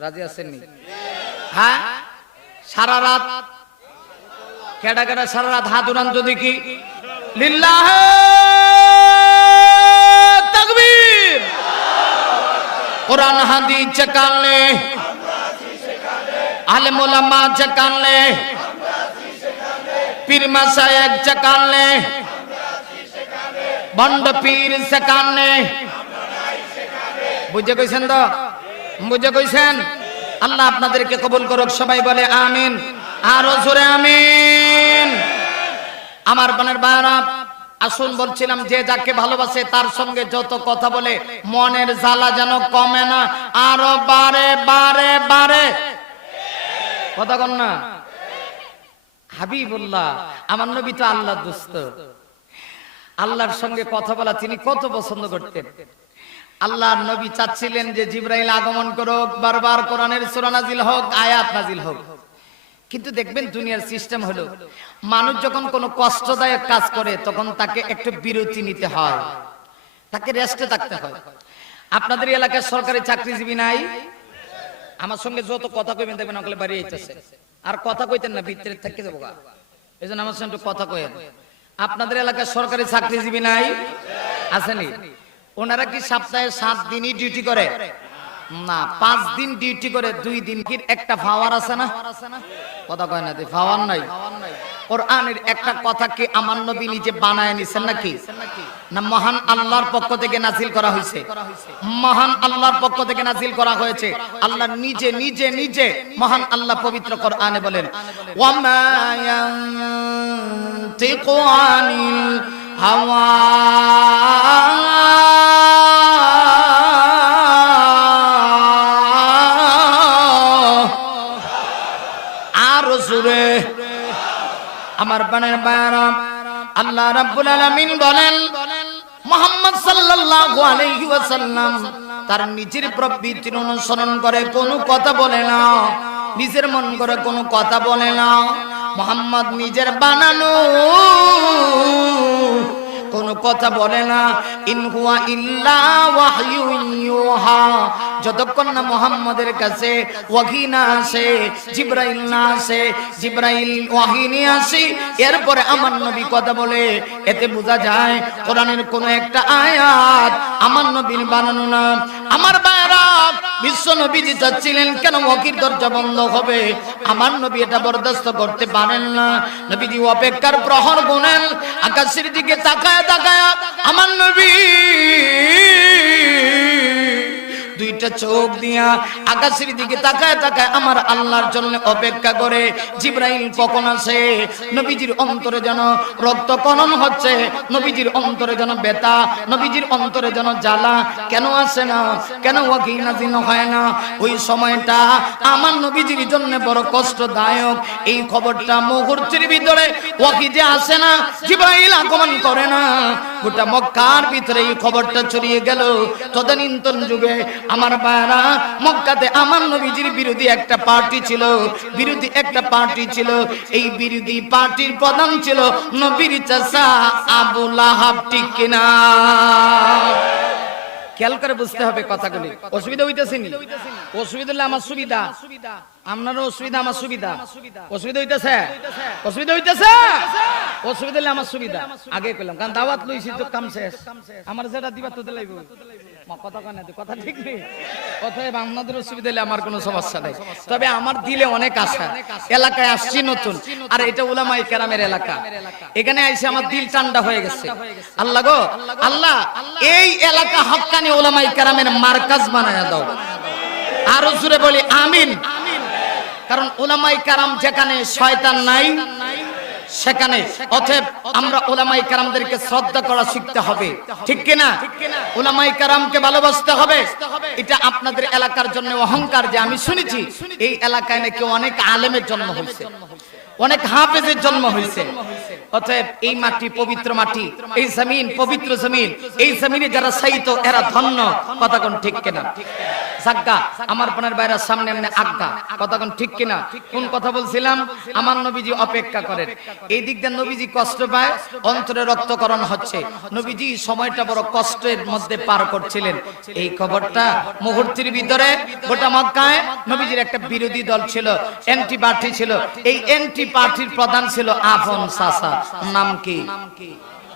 রাজি আছেন নি? হ্যাঁ, সারা রাত কেডা কেডা সারা রাত হাত উড়ান তো দেখি। লিল্লাহ তাকবীর। কোরআন হাদিস জানলে, আলেম ওলামা জানলে, পীর মাশায়েখ জানলে, বন্ড পীর জানলে। বুঝে কইছেন তো? বুঝে কইছেন? আল্লাহ আপনাদেরকে কবুল করুক। সবাই বলে আমিন, আরো জোরে আমিন। আমার বোনের ভাইরা, আসুন বলছিলাম যে যাকে ভালোবাসে তার সঙ্গে যত কথা বলে মনের জ্বালা যেন কমে না, আরো বারে বারে বারে। কথা কন না? হাবিবুল্লাহ, আমার নবী তো আল্লাহর দোস্ত। আল্লাহর সঙ্গে কথা বলা তিনি কত পছন্দ করতেন। আল্লাহর নবী চাচ্ছিলেন যে জিবরাইল আগমন করুক, বারবার কোরআনের সূরা নাজিল হোক, আয়াত নাজিল হোক। কিন্তু দেখবেন দুনিয়ার সিস্টেম হলো, মানুষ যখন কোনো কষ্টদায়ক কাজ করে তখন তাকে একটু বিরতি নিতে হয়, তাকে রেস্টে থাকতে হয়। আপনাদের এলাকায় সরকারি চাকরিজীবী নাই? আমার সঙ্গে যত কথা কইবেন দেখবেন ওগুলো বাড়ি আইতেছে। আর কথা কইতেন না, ভিতরে থেকে যাবো। এজন্য আমার সঙ্গে একটু কথা কইেন। আপনাদের এলাকায় সরকারি চাকরিজীবী নাই? আসেনি? ওনারা কি সপ্তাহে 7 দিনই ডিউটি করে? না, 5 দিন ডিউটি করে, 2 দিন কি একটা পাওয়ার আছে না? কথা কয় না, পাওয়ার নাই। কোরআনের একটা কথা কি আমার নবী নিজে বানায় নিছেন নাকি? না মহান আল্লাহর পক্ষ থেকে নাজিল করা হয়েছে? মহান আল্লাহর পক্ষ থেকে নাজিল করা হয়েছে। আল্লাহ নিজে নিজে নিজে মহান আল্লাহ পবিত্র কোরআনে বলেন, ওয়ামা ইয়ানতিকু আনিল হাওয়া আর জোরে আমার বানের বায়ারা আল্লাহ রাব্বুল আলামিন বলেন মুহাম্মদ সাল্লাল্লাহু আলাইহি ওয়াসাল্লাম তার নিজের প্রবৃত্তির অনুসরণ করে কোনো কথা বলে না, নিজের মন করে কোনো কথা বলে না। মুহাম্মদ নিজের বানানো কোনো কথা বলে না। ইন হুয়া ইল্লা ওয়াহয়ুন ইউহা, যতক্ষণ না মুহাম্মাদের কাছে ওয়াহী না আসে, জিবরাইল না আসে, জিবরাইল ওয়াহী নিয়ে আসে, এরপরে আমার নবী কথা বলে। এতে বোঝা যায় কোরআনের কোন একটা আয়াত আমার নবীর বানানো না। আমার ভাইরা, বিশ্ব নবীজি চাচ্ছিলেন কেন ওয়াহীর দরজা বন্ধ হবে, আমার নবী এটা বরদাস্ত করতে পারেন না। নবীজি অপেক্ষার প্রহর গুনেন, আকাশের দিকে তাকায় তাকায় আমার নবী দুইটা চোখ দিয়া আকাশের দিকে তাকায় তাকায় আমার আল্লাহর জন্য অপেক্ষা করে। জিবরাইল কখন আসে? নবীজির অন্তরে যেন রক্তকণন হচ্ছে, নবীজির অন্তরে যেন ব্যথা, নবীজির অন্তরে যেন জ্বালা। কেন আসে না? কেন ওয়াহী নাযিল হয় না? ওই সময়টা আমার নবীজির জন্য বড় কষ্টদায়ক। এই খবরটা মুহূর্তের ভিতরে ওয়াহী যে আসে না, জিবরাইল আগমন করে না, গোটা মক্কার ভিতরে এই খবরটা ছড়িয়ে গেল। তদানীন্তন যুগে আমার ভাইরা, মক্কাতে আমার নবীজির বিরোধী একটা পার্টি ছিল, বিরোধী একটা পার্টি ছিল। এই বিরোধী পার্টির প্রধান ছিল নবীর চাচা আবু লাহাব, ঠিক কিনা? খেয়াল করে বুঝতে হবে কথাগুলি। অসুবিধা হইতেছে নি? অসুবিধা হলে আমার সুবিধা, আপনারও অসুবিধা আমার সুবিধা। অসুবিধা হইতেছে? অসুবিধা হইতেছে? অসুবিধা হলে আমার সুবিধা। আগে কইলাম, কারণ দাওয়াত লইছি তো কাম শেষ। আমার যেটা দিবা তো দিলাইব, কথা কয় না, কথা ঠিক নেই। অতএব আপনাদের অসুবিধা হলে আমার কোনো সমস্যা নাই। তবে আমার দিলে অনেক আশা, এলাকায় আসছি নতুন, আর এটা উলামায়ে কেরামের এলাকা। এখানে আইসে আমার দিল ঠান্ডা হয়ে গেছে। আল্লাহ গো আল্লাহ, এই এলাকা হক্কানি উলামায়ে কেরামের মার্কাজ বানায়া দাও। আরো জোরে বলি আমিন। কারণ উলামায়ে কেরাম যেখানে শয়তান নাই সেখানে, অতএব আমরা উলামায়ে কেরামদেরকে শ্রদ্ধা করা শিখতে হবে, ঠিক কিনা? উলামায়ে কেরামকে ভালোবাসতে হবে। এটা আপনাদের এলাকার জন্য অহংকার যে আমি শুনেছি এই এলাকায় নাকি অনেক আলেমের জন্ম হয়েছে, অনেক হাফেজের জন্ম হয়েছে। অতএব এই মাটি পবিত্র মাটি, এই জমিন পবিত্র জমিন, এই জমিনে যারা সাইত এরা ধন্য। কথা কোন ঠিক কিনা? সাজ্ঞা আমার পানের বাইরের সামনে এমনি আজ্ঞা। কথা কোন ঠিক কিনা? কোন কথা বলছিলাম? আমার নবীজি অপেক্ষা করেন। এই দিক দিয়ে নবীজি কষ্ট পায়, অন্তরে রক্তকরণ হচ্ছে। নবীজি সময়টা বড় কষ্টের মধ্যে পার করছিলেন। এই খবরটা মুহূর্তের ভিতরে গোটা মক্কায় নবীজির একটা বিরোধী দল ছিল, এন্টি পার্টি ছিল। এই এন্টি পার্টির প্রধান ছিল আপন চাচা। নাম কি?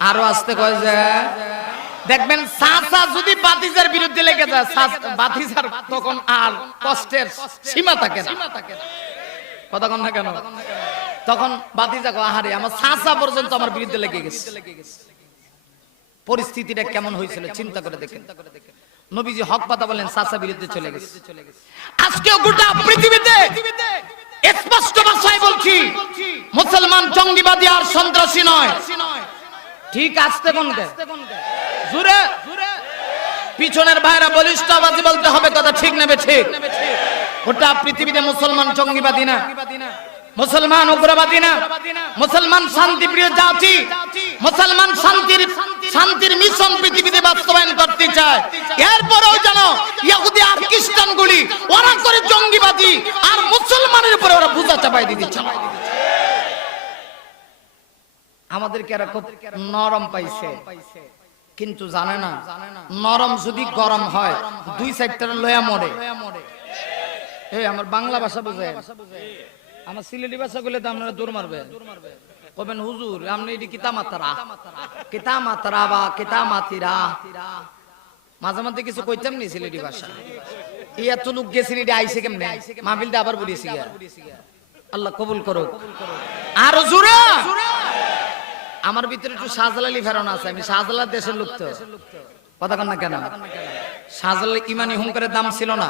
আরো আসতে কয় যে দেখবেন চাচা যদি বাতিজার বিরুদ্ধে লেগে যায়, বাতিজার তখন আর কষ্টের সীমা থাকে না। কথা কন না কেন? তখন বাতিজা কয়, আহারে আমার চাচা পর্যন্ত আমার বিরুদ্ধে লেগে গেছে। পরিস্থিতিটা কেমন হয়েছিল চিন্তা করে দেখেন। নবীজি হক কথা বলেন, চাচা বিরুদ্ধে চলে গেছে। আজকেও গোটা পৃথিবীতে স্পষ্ট ভাষায় বলছি, মুসলমান জঙ্গিবাদী আর সন্ত্রাসী নয়। ঠিক আসতে কোনকে জুরে পিছনের ভাইরা বলিষ্ঠ আওয়াজে বলতে হবে, কথা ঠিক নেবে ঠিক। গোটা পৃথিবীতে মুসলমান জঙ্গিবাদী না, মুসলমান উগ্রবাদী না, মুসলমান শান্তিপ্রিয় জাতি, মুসলমান শান্তির মিশন পৃথিবীতে বাস্তবায়ন করতে চায়। এরপরেও জানো ইহুদি আর খ্রিস্টানগুলি ওরা করে জঙ্গিবাদী, আর মুসলমানের উপরে ওরা বোঝা চাপাই দিতে চায়। আমাদেরকে এরা খুব নরম পাইছে, কিন্তু জানে না নরম যদি গরম হয় দুই সাইডটা লয়া মরে। এই আমার বাংলা ভাষা বুঝে, আমার সিলেটি ভাষা গুলো তো আপনারা দৌড় মারবে, কবেন হুজুর আপনি এটি কিতা মাতারা বা কিতা মাতিরা। মাঝে মাঝে কিছু কইতাম নি সিলেটি ভাষা। এই এত লোক গেছেন, এটি আইসে কেমনে মাহফিলটা আবার বলেছি। আল্লাহ কবুল করো। আর জোরে আমার ভিতরে একটু শাহজালালি ফেরানো আছে, আমি শাহজালাল দেশের লোক তো, কথা কন না কেন? শাহজালাল ইমানি হুঙ্কারের দাম ছিল না।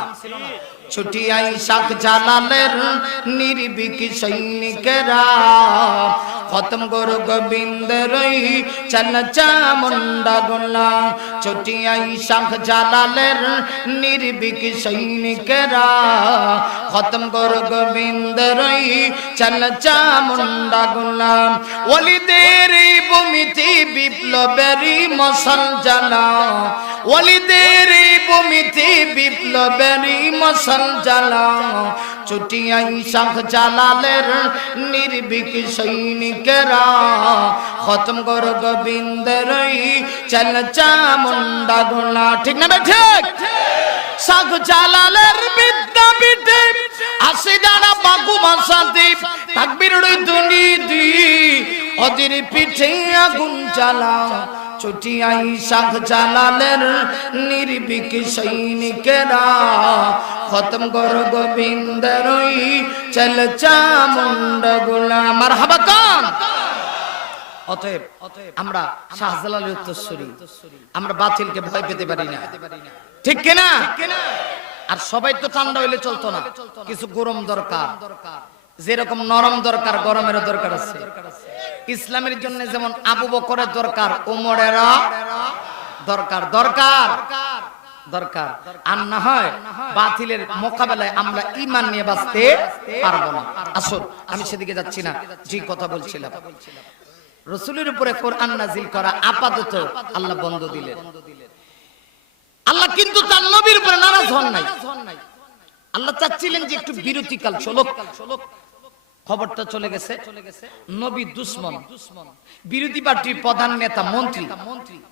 ছুটিয়াই শাহ জালালের নির্ভীক সৈনিকেরা খতম গুরু গোবিন্দ রই চল চামুন্ডা গোলা। ছুটিয়াই শাহ জালালের নির্ভীক সৈনিকেরা খতম গুরু গোবিন্দ রই চল চামুন্ডা গোলা। ওলিদের ভূমিতে বিপ্লবেরই মশাল জ্বালা, ওলিদের ভূমিতে বিপ্লবেরই মশাল জ্বালা। ছুটিয়াই শাহ জালালের নির্ভীক সৈনিকেরা খতম গুরু গোবিন্দ রই চল চামুন্ডা গোলা। ঠিক না ঠিক? শাহ জালালের বিদ্যাপীঠে আসে যারা বাগু মাসাতে তাকবীর ধ্বনি দি ওদের পিঠে আগুন জ্বালা। ছুটিয়াই শাহ জালালের নির্ভীক সৈনিকেরা খতম গুরু গোবিন্দ রই চল চামুন্ডা গোলা। মারহাবা কান। অতএব আমরা শাহজালালের উত্তরসূরি, আমরা বাতিলকে ভয় পেতে পারি না, ঠিক কিনা? আর সবাই তো ঠান্ডা হইলে চলতো না, কিছু গরম দরকার। যেরকম নরম দরকার, গরমেরও দরকার আছে। ইসলামের জন্য যেমন আবু বকরের দরকার, ওমরেরও দরকার দরকার দরকার। আর না হয় বাতিলের মোকাবেলায় আমরা ঈমান নিয়ে বাঁচতে পারবো না। আসুন, আমি সেদিকে যাচ্ছি না, যে কথা বলছিলাম। রাসূলের উপরে কোরআন নাজিল করা আপাতত আল্লাহ বন্ধ দিলেন। আল্লাহ কিন্তু তার নবীর উপরে নারাজ হন নাই। আল্লাহ চাচ্ছিলেন যে একটু বিরতিকাল চলুক। খবরটা চলে গেছে নবী দুশমন, বিরোধী পার্টির প্রধান নেতা মন্ত্রী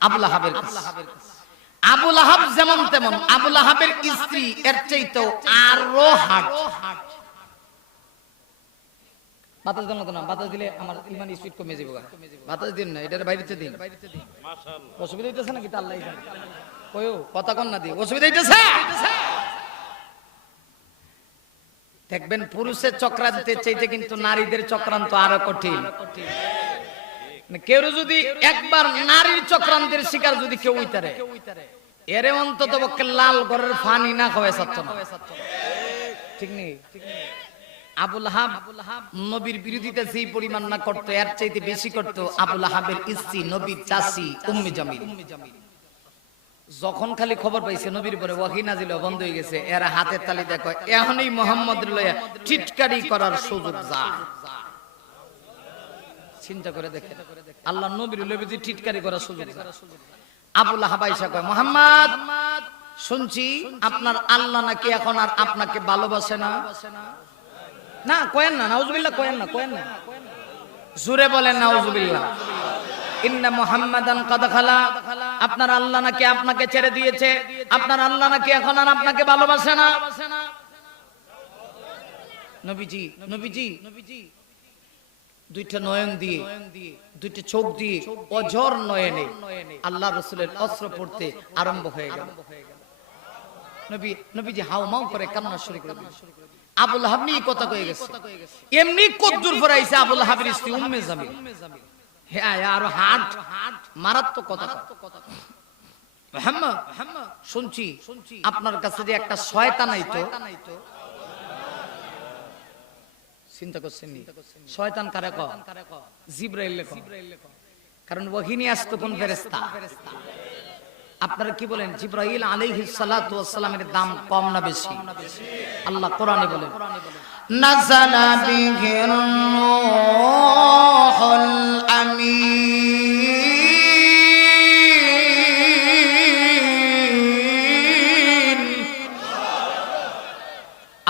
আবু লাহাবের কাছে। আবু লাহাব যেমন তেমন, আবু লাহাবের স্ত্রী এর চাইতেও আরো হাট। বাতাস দেন না, বাতাস দিলে আমার ইমান স্পিড কমে যাবে। বাতাস দিন না, এটার বাইরেতে দিন। অসুবিধা হইতেছে নাকি? তা আল্লাহ জানে। কইও কথা কন না দিয়ে অসুবিধা হইতেছে। দেখবেন পুরুষের চক্রান্তের চাইতে কিন্তু নারীদের চক্রান্ত আরো কঠিন। কেউ যদি একবার নারীর চক্রান্তের শিকার যদি কেউ হইতারে, এর অন্তত পক্ষে লাল ঘরের ফানি না খাওয়াই সাথে না, ঠিক নেই? আবু লাহাব নবীর বিরোধিতা যেই পরিমাণ না করতো, এর চাইতে বেশি করতো আবু লাহাবের স্ত্রী নবীর চাচী উম্মে জামিল। যখন খালি খবর পাইছে নবীর উপরে ওয়াহী নাজিল বন্ধ হয়ে গেছে, এরা হাতের তালি দেখো এখনই মুহাম্মদের লয়া টিটকারি করার সুযোগ যায়। চিন্তা করে দেখে, আল্লাহ নবীর লয়া যে টিটকারি করার সুযোগ যায়। আবু লাহাব আয়েশা কয়, মুহাম্মদ শুনছি আপনার আল্লাহ নাকি এখন আর আপনাকে ভালোবাসে না। না কয়েন না, নাউজুবিল্লাহ কয়েন না, কয়েন না, জোরে বলেন নাউজুবিল্লাহ। ইন্না মুহাম্মাদান কাদ খালা, আপনার আল্লাহ নাকি আপনাকে ছেড়ে দিয়েছে, আপনার আল্লাহ নাকি এখন আর আপনাকে ভালোবাসে না। নবীজি দুইটা নয়ন দিয়ে, দুইটা চোখ দিয়ে অঝর নয়নে আল্লাহ রাসূলের অস্ত্র পড়তে আরম্ভ হয়ে গেল। নবীজি হাউমাউ করে কান্না শুরু করে দিলেন। আবু লাহাব নিয়ে কথা কয়ে গেছে, এমনি কদ্দুর ফরাইছে আবু লাহাবের স্ত্রী উম্মে জামিল। হ্যাঁ আর হাট মারাত্মক কথা। মুহাম্মদ শুনছি আপনার কাছে যে একটা শয়তান আইতো। চিন্তা করছেন নি শয়তান কারে কয়? জিবরাইল কয়, কারণ ওহী নিয়ে আসতো কোন ফেরেশতা? আপনারা কি বলেন জিবরাইল আলাইহিস সালাতু ওয়াস সালামের দাম কম না বেশি? আল্লাহ কোরআনে বলেন, নাযালা বিহির রূহুল আমিন।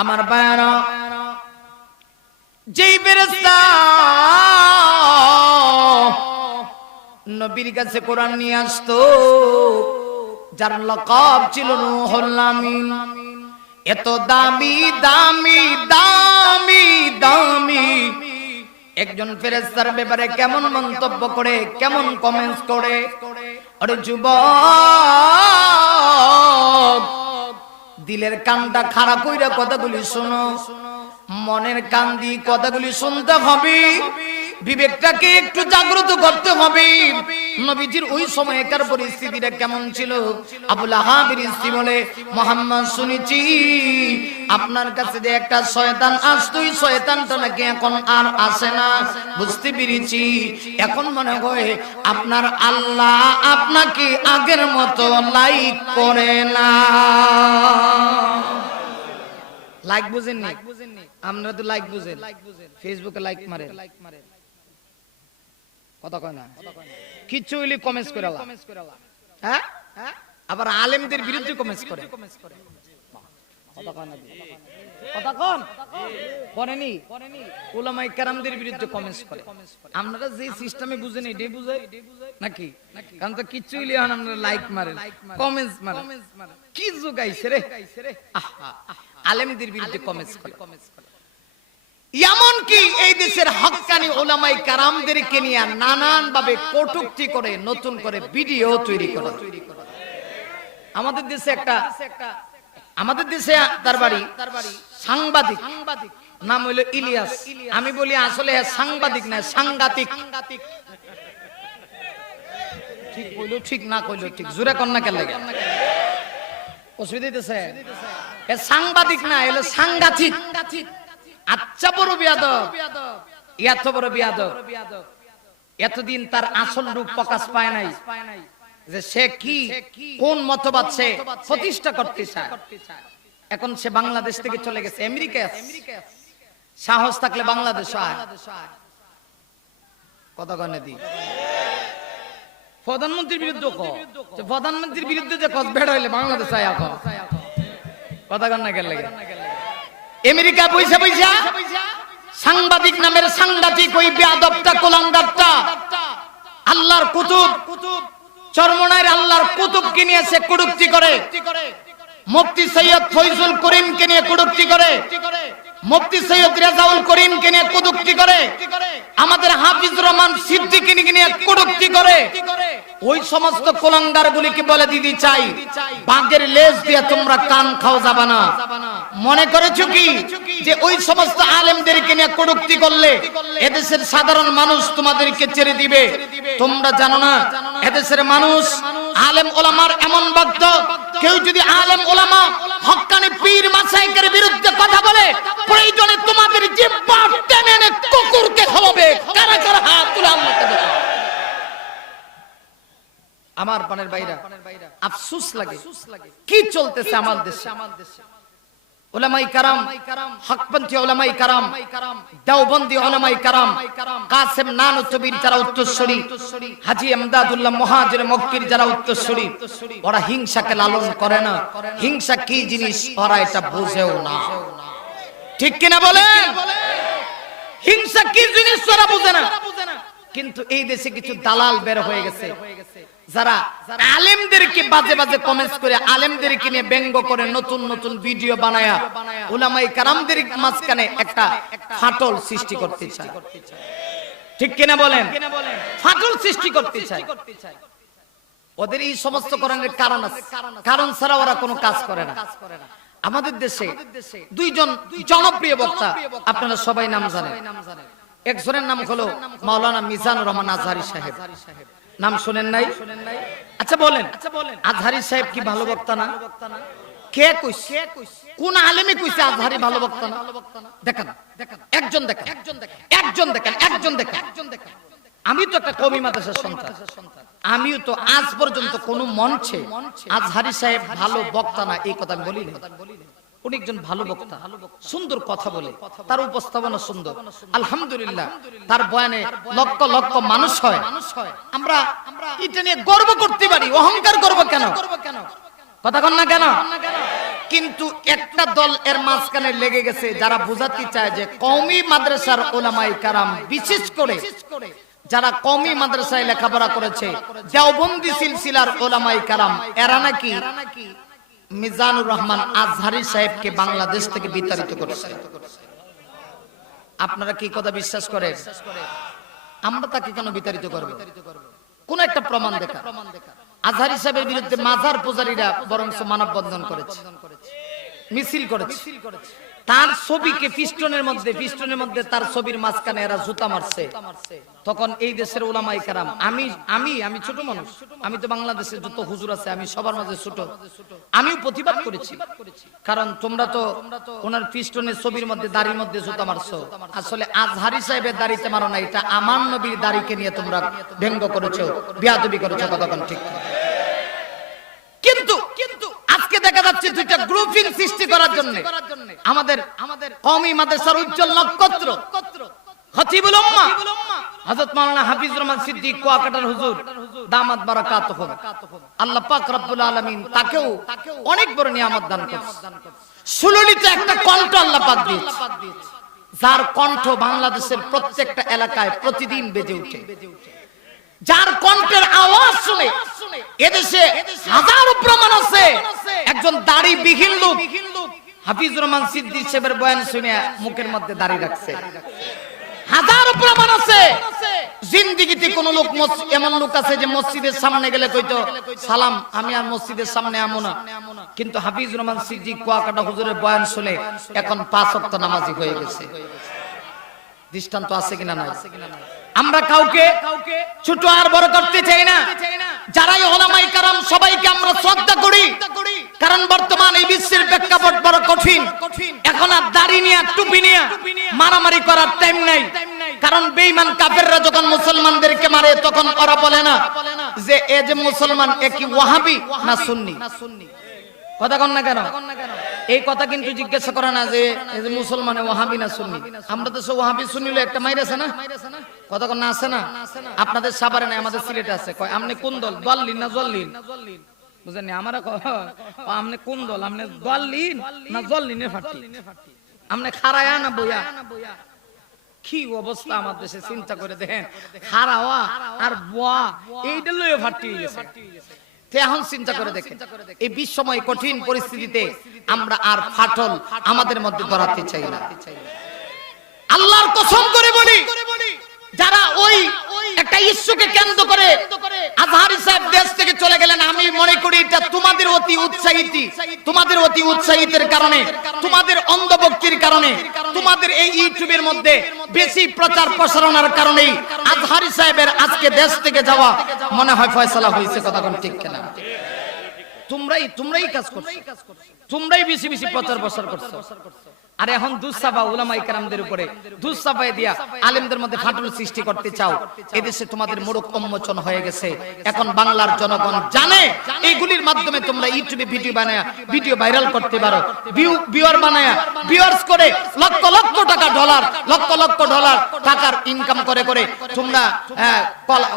আমার বায়রা, যেই ফেরেশতা নবীর কাছে কোরআন নিয়ে আসতো, যার লকব ছিল রূহুল আমিন। এত দামি দামি দামি দামি একজন ফেরেশতার ব্যাপারে কেমন মন্তব্য করে, কেমন কমেন্টস করে। আরে যুবক, দিলের কানটা খারাপ কইরা কথাগুলি শোনো, মনের কান দিয়ে কথাগুলি শুনতে হবে। বিবেকটাকে একটু জাগ্রত করতে হবে। নবীজির ওই সময়কার পরিস্থিতিটা কেমন ছিল? আবু লাহাবের স্ত্রী বলে, মুহাম্মদ শুনেছি আপনার কাছে যে একটা শয়তান আসতো, ওই শয়তানটা নাকি এখন আর আসে না। বুঝতে পেরেছি, এখন মনে হয় আপনার আল্লাহ আপনাকে আগের মতো লাইক করে না। লাইক বুঝেন না? আমরা তো লাইক বুঝেন, ফেসবুকে লাইক মারে, কথা কয় না, কিচ্ছু হইলে কমেন্টস করে, হ্যাঁ, আবার আলেমদের বিরুদ্ধে কমেন্টস করে, কথা কয় না, কথা কোন করেনি, উলামায়ে কেরামদের বিরুদ্ধে কমেন্টস করে। আপনারা যে সিস্টেমে বুঝেন এটাই বুঝাই নাকি? কারণ তো কিচ্ছু হইলে আমরা লাইক মারে, কমেন্টস মারে, কি জোগাইছে রে, আলেমদের বিরুদ্ধে কমেন্টস করে। এমন কি এই দেশের হক্কানি উলামায়ে কেরামদেরকে নিয়ে নানান ভাবে কটূক্তি করে নতুন করে ভিডিও তৈরি করে। আমাদের দেশে তার বাড়ি সাংবাদিক, নাম হইল ইলিয়াস। আমি বলি আসলে সাংবাদিক না, সাংঘাতিক। ঠিক কইলো ঠিক, না কইলো ঠিক, জোরে কন্যা কেন লাগে অসুবিধা দিতেছে? এ সাংবাদিক না, এলো সাংঘাতিক। আচ্ছা বড় বিয়াদব, এত বড় বিয়াদব, এতদিন তার আসল রূপ প্রকাশ পায় নাই, যে সে কি কোন মতবাদ সে প্রতিষ্ঠা করতে চায়। এখন সে বাংলাদেশ থেকে চলে গেছে আমেরিকায়। সাহস থাকলে বাংলাদেশ আয়, কথা কনে দি। প্রধানমন্ত্রীর বিরুদ্ধে প্রধানমন্ত্রীর বিরুদ্ধে যে কস বেড় হইলে বাংলাদেশ আয়, এখন কথা কন না গেল লাগে। আমেরিকা পয়সা পয়সা সাংবাদিক নামের সাংঘাতিক ওই বেয়াদবটা, কুলাঙ্গারটা আল্লাহর কুতুব, চরমনায়ের আল্লাহর কুতুবকে নিয়ে সে কটূক্তি করে, মুফতি সৈয়দ ফয়জুল করিমকে নিয়ে কটূক্তি করে, মুফতি সৈয়দ রেজাউল করিমকে নিয়ে কটূক্তি করে, আমাদের হাফিজ রহমান সিদ্দিকীকে নিয়ে কটূক্তি করে। ওই সমস্ত কুলাঙ্গারগুলিকে বলে দিতে চাই, বাঘের লেজ দিয়ে তোমরা কান খাও যাবে না। মনে করেছো কি যে ওই সমস্ত আলেমদেরকে নিয়ে কটূক্তি করলে এদেশের সাধারণ মানুষ তোমাদেরকে ছেড়ে দিবে? তোমরা জানো না এদেশের মানুষ আলেম ওলামার এমন ভক্ত, কেউ যদি আলেম ওলামা হক্কানি পীর মাশায়েখের বিরুদ্ধে কথা বলে, প্রয়োজনে তোমাদের জিহ্বা টেনে এনে কুকুরকে খাওয়াবে। কারা কারা হাত তুলে আল্লাহকে দেখো। আমার পানের বাইরা আফসোস লাগে কি চলতেছে আমার দেশে। উলামায়ে কেরাম, হকপন্থী উলামায়ে কেরাম, দেওবন্দি উলামায়ে কেরাম, কাসেম নানুতুবির যারা উত্তরসূরি, হাজী ইমদাদুল্লাহ মুহাজির মক্কির যারা উত্তরসূরি, ওরা হিংসাকে লালন করে না। হিংসা কি জিনিস ওরা এটা বুঝেও না, ঠিক কিনা বলেন? হিংসা কি জিনিস ওরা বুঝে না। কিন্তু এই দেশে কিছু দালাল বের হয়ে গেছে, যারা আলেমদেরকে বাজে বাজে কমেন্টস করে, আলেমদেরকে নিয়ে ব্যঙ্গ করে, নতুন নতুন ভিডিও বানায়া উলামায়ে কেরামদের মাঝখানে একটা ফাটল সৃষ্টি করতে চায়, ঠিক কিনা বলেন? ফাটল সৃষ্টি করতে চায়। ওদের এই সমস্ত করার কারণ আছে, কারণ ছাড়া ওরা কোনো কাজ করে না। আমাদের দেশে দুইজন জনপ্রিয় বক্তা, আপনারা সবাই নাম জানেন। একজনের নাম হলো মাওলানা মিজানুর রহমান আজহারী সাহেব, নাম শুনেন নাই? আচ্ছা বলেন, আজহারী সাহেব কি ভালো বক্তা না? কে কইছে? কোন আলেমে কইছে আজহারী ভালো বক্তা না? দেখেন, একজন দেখেন, একজন দেখেন, একজন দেখেন। আমি তো একটা কওমি মাদ্রাসার সন্তান, আমিও তো আজ পর্যন্ত কোন মঞ্চে আজহারী সাহেব ভালো বক্তা না এই কথা আমি বলি না। উনি একজন ভালো বক্তা, সুন্দর কথা বলে, তার উপস্থাপনা সুন্দর, আলহামদুলিল্লাহ। তার বয়ানে লক্ষ লক্ষ মানুষ হয়, আমরা এটা নিয়ে গর্ব করতে পারি, অহংকার করব কেন? কথা কন না কেন? কিন্তু একটা দল এর মাঝখানে লেগে গেছে, যারা বোঝাতে চায় যে কওমি মাদ্রাসার উলামায়ে কেরাম, বিশেষ করে যারা কওমি মাদ্রাসায় লেখাপড়া করেছে, দেওবন্দি সিলসিলার উলামায়ে কেরাম, এরা নাকি মিজানুর রহমান আজহারী সাহেবকে বাংলাদেশ থেকে বিতাড়িত করেছে। আপনারা কি কথা বিশ্বাস করেন? আমরা তাকে কেন বিতাড়িত করব? কোন একটা প্রমাণ দেখা। আজহারী সাহেবের বিরুদ্ধে মাজার পূজারীরা বরং মানববন্ধন করেছে, মিছিল করেছে। তার ছবিকে পিস্টনের মধ্যে তার ছবির মাঝখানে এরা জুতা মারছে। তখন এই দেশের উলামায়ে কেরাম, আমি ছোট মানুষ, আমি তো বাংলাদেশের যত হুজুর আছে আমি সবার মাঝে ছোট, আমিও প্রতিবাদ করেছি। কারণ তোমরা তো ওনার পিস্টনের ছবির মধ্যে দাড়ির মধ্যে জুতা মারছো। আসলে আজহারি সাহেবের দাড়িতে মারো না, এটা আমার নবীর দাড়িকে নিয়ে তোমরা ব্যঙ্গ করেছো, বেয়াদবি করেছো, কতক্ষণ ঠিক। কিন্তু আজকে দেখা যাচ্ছে দুইটা গ্রুপিং সৃষ্টি করার জন্য আমাদের কওমি মাদ্রাসার উজ্জ্বল নক্ষত্র খতিবুল উম্মাহ হযরত মাওলানা হাফিজুর রহমান সিদ্দিক কুয়াকাটার হুজুর দামাত বারাকাতুহু, আল্লাহ পাক রব্বুল আলামিন তাকেও অনেক বড় নিয়ামত দান করেছেন। সুললিত একটা কণ্ঠ আল্লাহ পাক দিয়েছে, যার কণ্ঠ বাংলাদেশের প্রত্যেকটা এলাকায় প্রতিদিন বেজে ওঠে, যার কণ্ঠের আওয়াজ শুনে এদেশে হাজারো প্রমাণ আছে একজন দাড়িবিহীন লোক হাফিজুর রহমান সিদ্দিক সাহেবের বয়ান শুনে মুখের মধ্যে দাড়ি রাখছে। হাজারো প্রমাণ আছে জিন্দেগিতে কোন লোক, এমন লোক আছে যে মসজিদের সামনে গেলে কইতো সালাম, আমি আর মসজিদের সামনে আমো না, কিন্তু হাফিজুর রহমান সিদ্দিক কুয়াকাটা হুজুরের বয়ান শুনে এখন 5 ওয়াক্ত নামাজি হয়ে গেছে। দৃষ্টান্ত আছে কিনা নাই? আমরা কাউকে ছোট আর বড় করতে চাই না, যারাই উলামায়ে কেরাম সবাইকে আমরা শ্রদ্ধা করি, কারণ বর্তমান এই বিশ্বের প্রেক্ষাপট বড় কঠিন। এখন আর দাড়ি নিয়ে টুপি নিয়ে মারামারি করার টাইম নাই, কারণ বেঈমান কাফেররা যখন মুসলমানদেরকে মারে তখন ওরা বলে না যে এ যে মুসলমান এ কি ওয়াহাবি না সুন্নি। কথা কন না কেন? এই কথা কিন্তু জিজ্ঞাসা করে না যে এই যে মুসলমানে ওয়াহাবি না সুন্নি। আমরা তো সব ওয়াহাবি সুন্নি হলো একটা মাইর আছে না, কথা কন না, আছে না? আপনাদের সাভারে নাই, আমাদের সিলেটে আছে। কয় আপনি কোন দল, দলিন না জল্লিন? বুঝেননি? আমারা আপনি কোন দল, আপনি দলিন না জল্লিনের ফাটি, আপনি খারায়া না বইয়া? কি অবস্থা আমার দেশে, চিন্তা করে দেখেন। খারাওয়া আর বুয়া এইটা লয়ে ফাটি গেছে। এখন চিন্তা করে দেখেন, এই বিশ্বময় কঠিন পরিস্থিতিতে আমরা আর ফাটল আমাদের মধ্যে ধরাতে চাই না। আল্লাহর কসম করে বলি, যারা ওই একটা ইস্যুকে কেন্দ্র করে আজহারি সাহেব দেশ থেকে চলে গেলেন, আমি মনে করি এটা তোমাদের অতি উৎসাহিতের কারণে, তোমাদের অন্ধভক্তির কারণে, তোমাদের এই ইউটিউবের মধ্যে বেশি প্রচার প্রসারণের কারণেই আজহারি সাহেবের আজকে দেশ থেকে যাওয়া মনে হয় ফয়সালা হয়েছে। কথা কোন ঠিক কিনা? তোমরাই কাজ করছো, তোমরাই বেশি বেশি প্রচার প্রসার করছো। আর এখন দুঃসাবা উলামায়ে কেরামদের উপরে দুঃসাবায় দিয়া আলেমদের মধ্যে ফাটল সৃষ্টি করতে চাও। এদেশে তোমাদের মোড়ক উন্মোচন হয়ে গেছে। এখন বাংলার জনগণ জানে এইগুলির মাধ্যমে তোমরা ইউটিউবে ভিডিও ভাইরাল করতে পারো, ভিউয়ার বানায়া ভিউয়ার্স করে লক্ষ লক্ষ টাকা ডলার টাকার ইনকাম করে তোমরা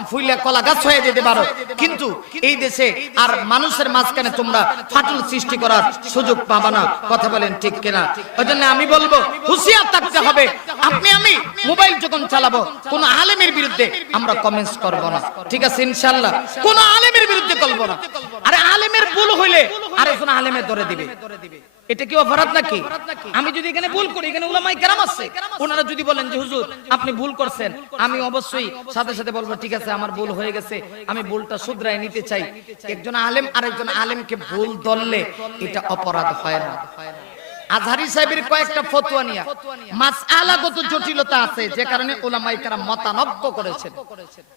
ফুলে কলা গাছ হয়ে যেতে পারো। কিন্তু এই দেশে আর মানুষের মাঝখানে তোমরা ফাটল সৃষ্টি করার সুযোগ পাবা না। কথা বলেন ঠিক কিনা? ওইজন্য আমি বলবো হুঁশিয়ার থাকতে হবে। আমি মোবাইল যখন চালাবো কোন আলেমের বিরুদ্ধে আমরা কমেন্টস করব না, ঠিক আছে? ইনশাআল্লাহ কোন আলেমের বিরুদ্ধে করব না। আরে আলেমের ভুল হইলে আরেকজন আলেমের ধরে দিবে, এটা কি অপরাধ নাকি? আমি যদি এখানে ভুল করি, এখানে উলামায়ে কেরাম আছে, ওনারা যদি বলেন যে হুজুর আপনি ভুল করছেন, আমি অবশ্যই সাথে সাথে বলবো ঠিক আছে আমার ভুল হয়ে গেছে, আমি ভুলটা শুধরায় নিতে চাই। একজন আলেম আরেকজন আলেমকে ভুল ধরলে এটা অপরাধ হয় না। আজহারি সাহেবের কয়েকটা ফতোয়া নিয়ে মাসআলাগত জটিলতা আছে, যে কারণে উলামায়ে কেরাম মতানব্য করেছেন,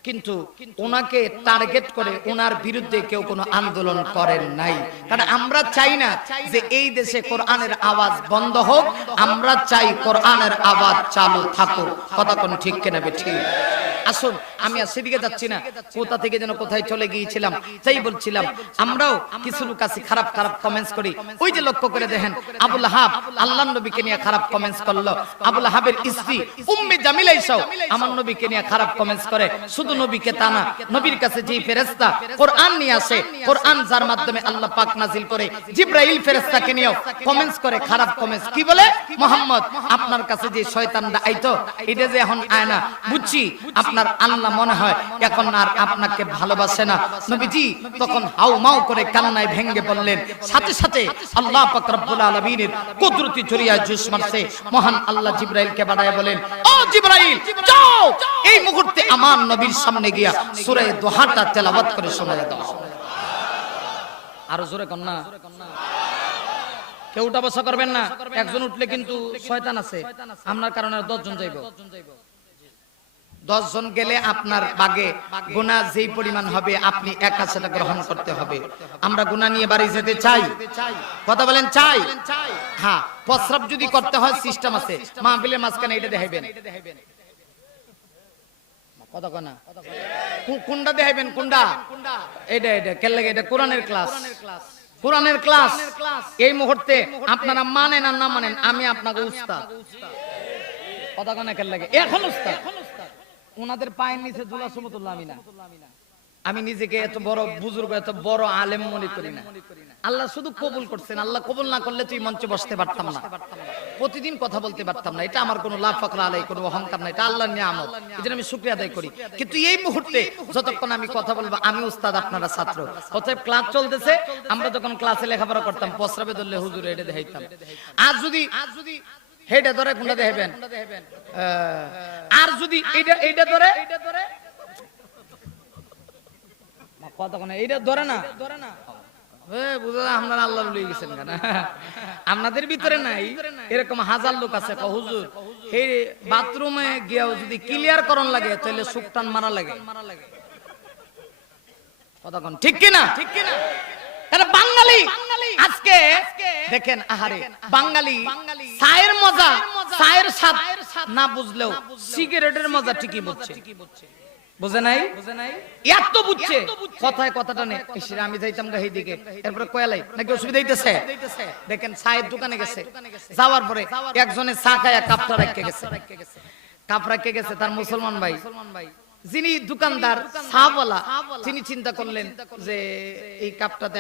কিন্তু ওনাকে টার্গেট করে ওনার বিরুদ্ধে কেউ কোনো আন্দোলন করেন নাই। কারণ আমরা চাই না যে এই দেশে কোরআনের আওয়াজ বন্ধ হোক, আমরা চাই কোরআনের আওয়াজ চালু থাকুক। কথা কোন ঠিক কিনা বেঠিক? আসুন, আমি আর সেদিকে যাচ্ছি না, কোথা থেকে যেন কোথায় চলে গিয়েছিলাম। তাই বলছিলাম আমরাও কিছু লোক আছে খারাপ কমেন্টস করি। ওই যে লক্ষ্য করে দেখেন আবুল আহাব আল্লাহর নবীকে নিয়ে খারাপ কমেন্টস করলো, আবুল আহাবের স্ত্রী উম্মে জামিলা ইসাও আমার নবীকে নিয়ে খারাপ কমেন্টস করে। শুধু নবীকে তা না, নবীর কাছে যে ফেরেশতা কোরআন নিয়ে আসে, কোরআন যার মাধ্যমে আল্লাহ পাক নাজিল করে, জিবরাইল ফেরেশতাকে নিয়েও কমেন্টস করে খারাপ কমেন্টস। কি বলে? মুহাম্মদ আপনার কাছে যে শয়তানটা আইতো এটা যে এখন আয় না, বুঝছি আপনার আল্লাহ মনে হয় এখন আর আপনাকে ভালোবাসে না। নবীজি তখন হাউমাউ করে কান্নায় ভেঙে বললেন, সাথে সাথে আল্লাহ পাক রব্বুল আলামিনের কুদরতি জরিয়ায় জুস মারছে। মহান আল্লাহ জিবরাইলকে পাঠায় বলেন, ও জিবরাইল যাও এই মুহূর্তে আমার নবীর সামনে গিয়া সূরা দোহাটা তেলাওয়াত করে শোনায় দাও। আরো জোরে কন্যা। কেউ উঠা বসা করবেন না, একজন উঠলে কিন্তু শয়তান আছে, আপনার কারণে 10 জন যাইব। 10 জন গেলে আপনার ভাগে গুনাহ যেই পরিমাণ হবে আপনি একা সেটা গ্রহণ করতে হবে। আমরা গুনাহ নিয়ে বাড়ি যেতে চাই, কথা বলেন চাই? হ্যাঁ, প্রস্রাব যদি করতে হয় সিস্টেম আছে, মাহফিলের মাঝখানে এটা দেখাইবেন, কথা কয় না, কোনটা দেখাইবেন, কোনটা এটা এটা কেন লাগে, এটা কোরআনের ক্লাস, কোরআনের ক্লাস। এই মুহূর্তে আপনারা মানেন আর না মানেন, আমি আপনাকে উস্তাদ, কথা কয় না কেন লাগে, এখন উস্তাদ। ওনাদের পায়ের নিচে দুলা সুমতুল্লাহ আমি না, আমি নিজেকে এত বড় বুজুর্গ এত বড় আলেম মনে করি না। আল্লাহ শুধু কবুল করছেন, আল্লাহ কবুল না করলে তুই মঞ্চে বসতে পারতাম না, প্রতিদিন কথা বলতে পারতাম না। এটা আমার কোনো লাভ ফাকরা আলাই, কোনো অহংকার না, এটা আল্লাহর নিয়ামত, এজন্য আমি শুকরিয়া আদায় করি। কিন্তু এই মুহূর্তে যতক্ষণ আমি কথা বলবো, আমি উস্তাদ আপনারা ছাত্র, অতএব ক্লাস চলতেছে। আমরা যখন ক্লাসে লেখাপড়া করতাম প্রস্রাবে ধরলে হুজুর এটা দেখাইতাম। আজ যদি হেডে ধরে কোনটা দেখাবেন, আর যদি এইটা ধরে কতক্ষণ এইটা ধরে না, আপনারা আল্লাহ লয়ে গেছেন কেন? আপনাদের ভিতরে নাই এরকম হাজার লোক আছে, হুজুর এই বাথরুমে গিয়াও যদি ক্লিয়ার করন লাগে তাহলে সুকটান মারা লাগে, কতক্ষণ ঠিক কিনা? ঠিক কিনা? বাঙালি আজকে দেখেন, আহারে বাঙালি চায়ের মজা, চায়ের স্বাদ না বুঝলেও সিগারেটের মজা ঠিকই বুঝছে, বুঝে নাই? এত বুঝছে, কথায় কথাটা নেই। আমি যাইতাম গাহি দিকে, এরপরে কয়ালাই নাকি অসুবিধা হইতেছে। দেখেন চায়ের দোকানে গেছে, যাওয়ার পরে একজনের চা খায়া কাপটা রেখে গেছে, কাপ রেখে গেছে তার মুসলমান ভাই, যিনি দোকানদার চাওয়ালা, তিনি চিন্তা করলেন যে এই কাপটাতে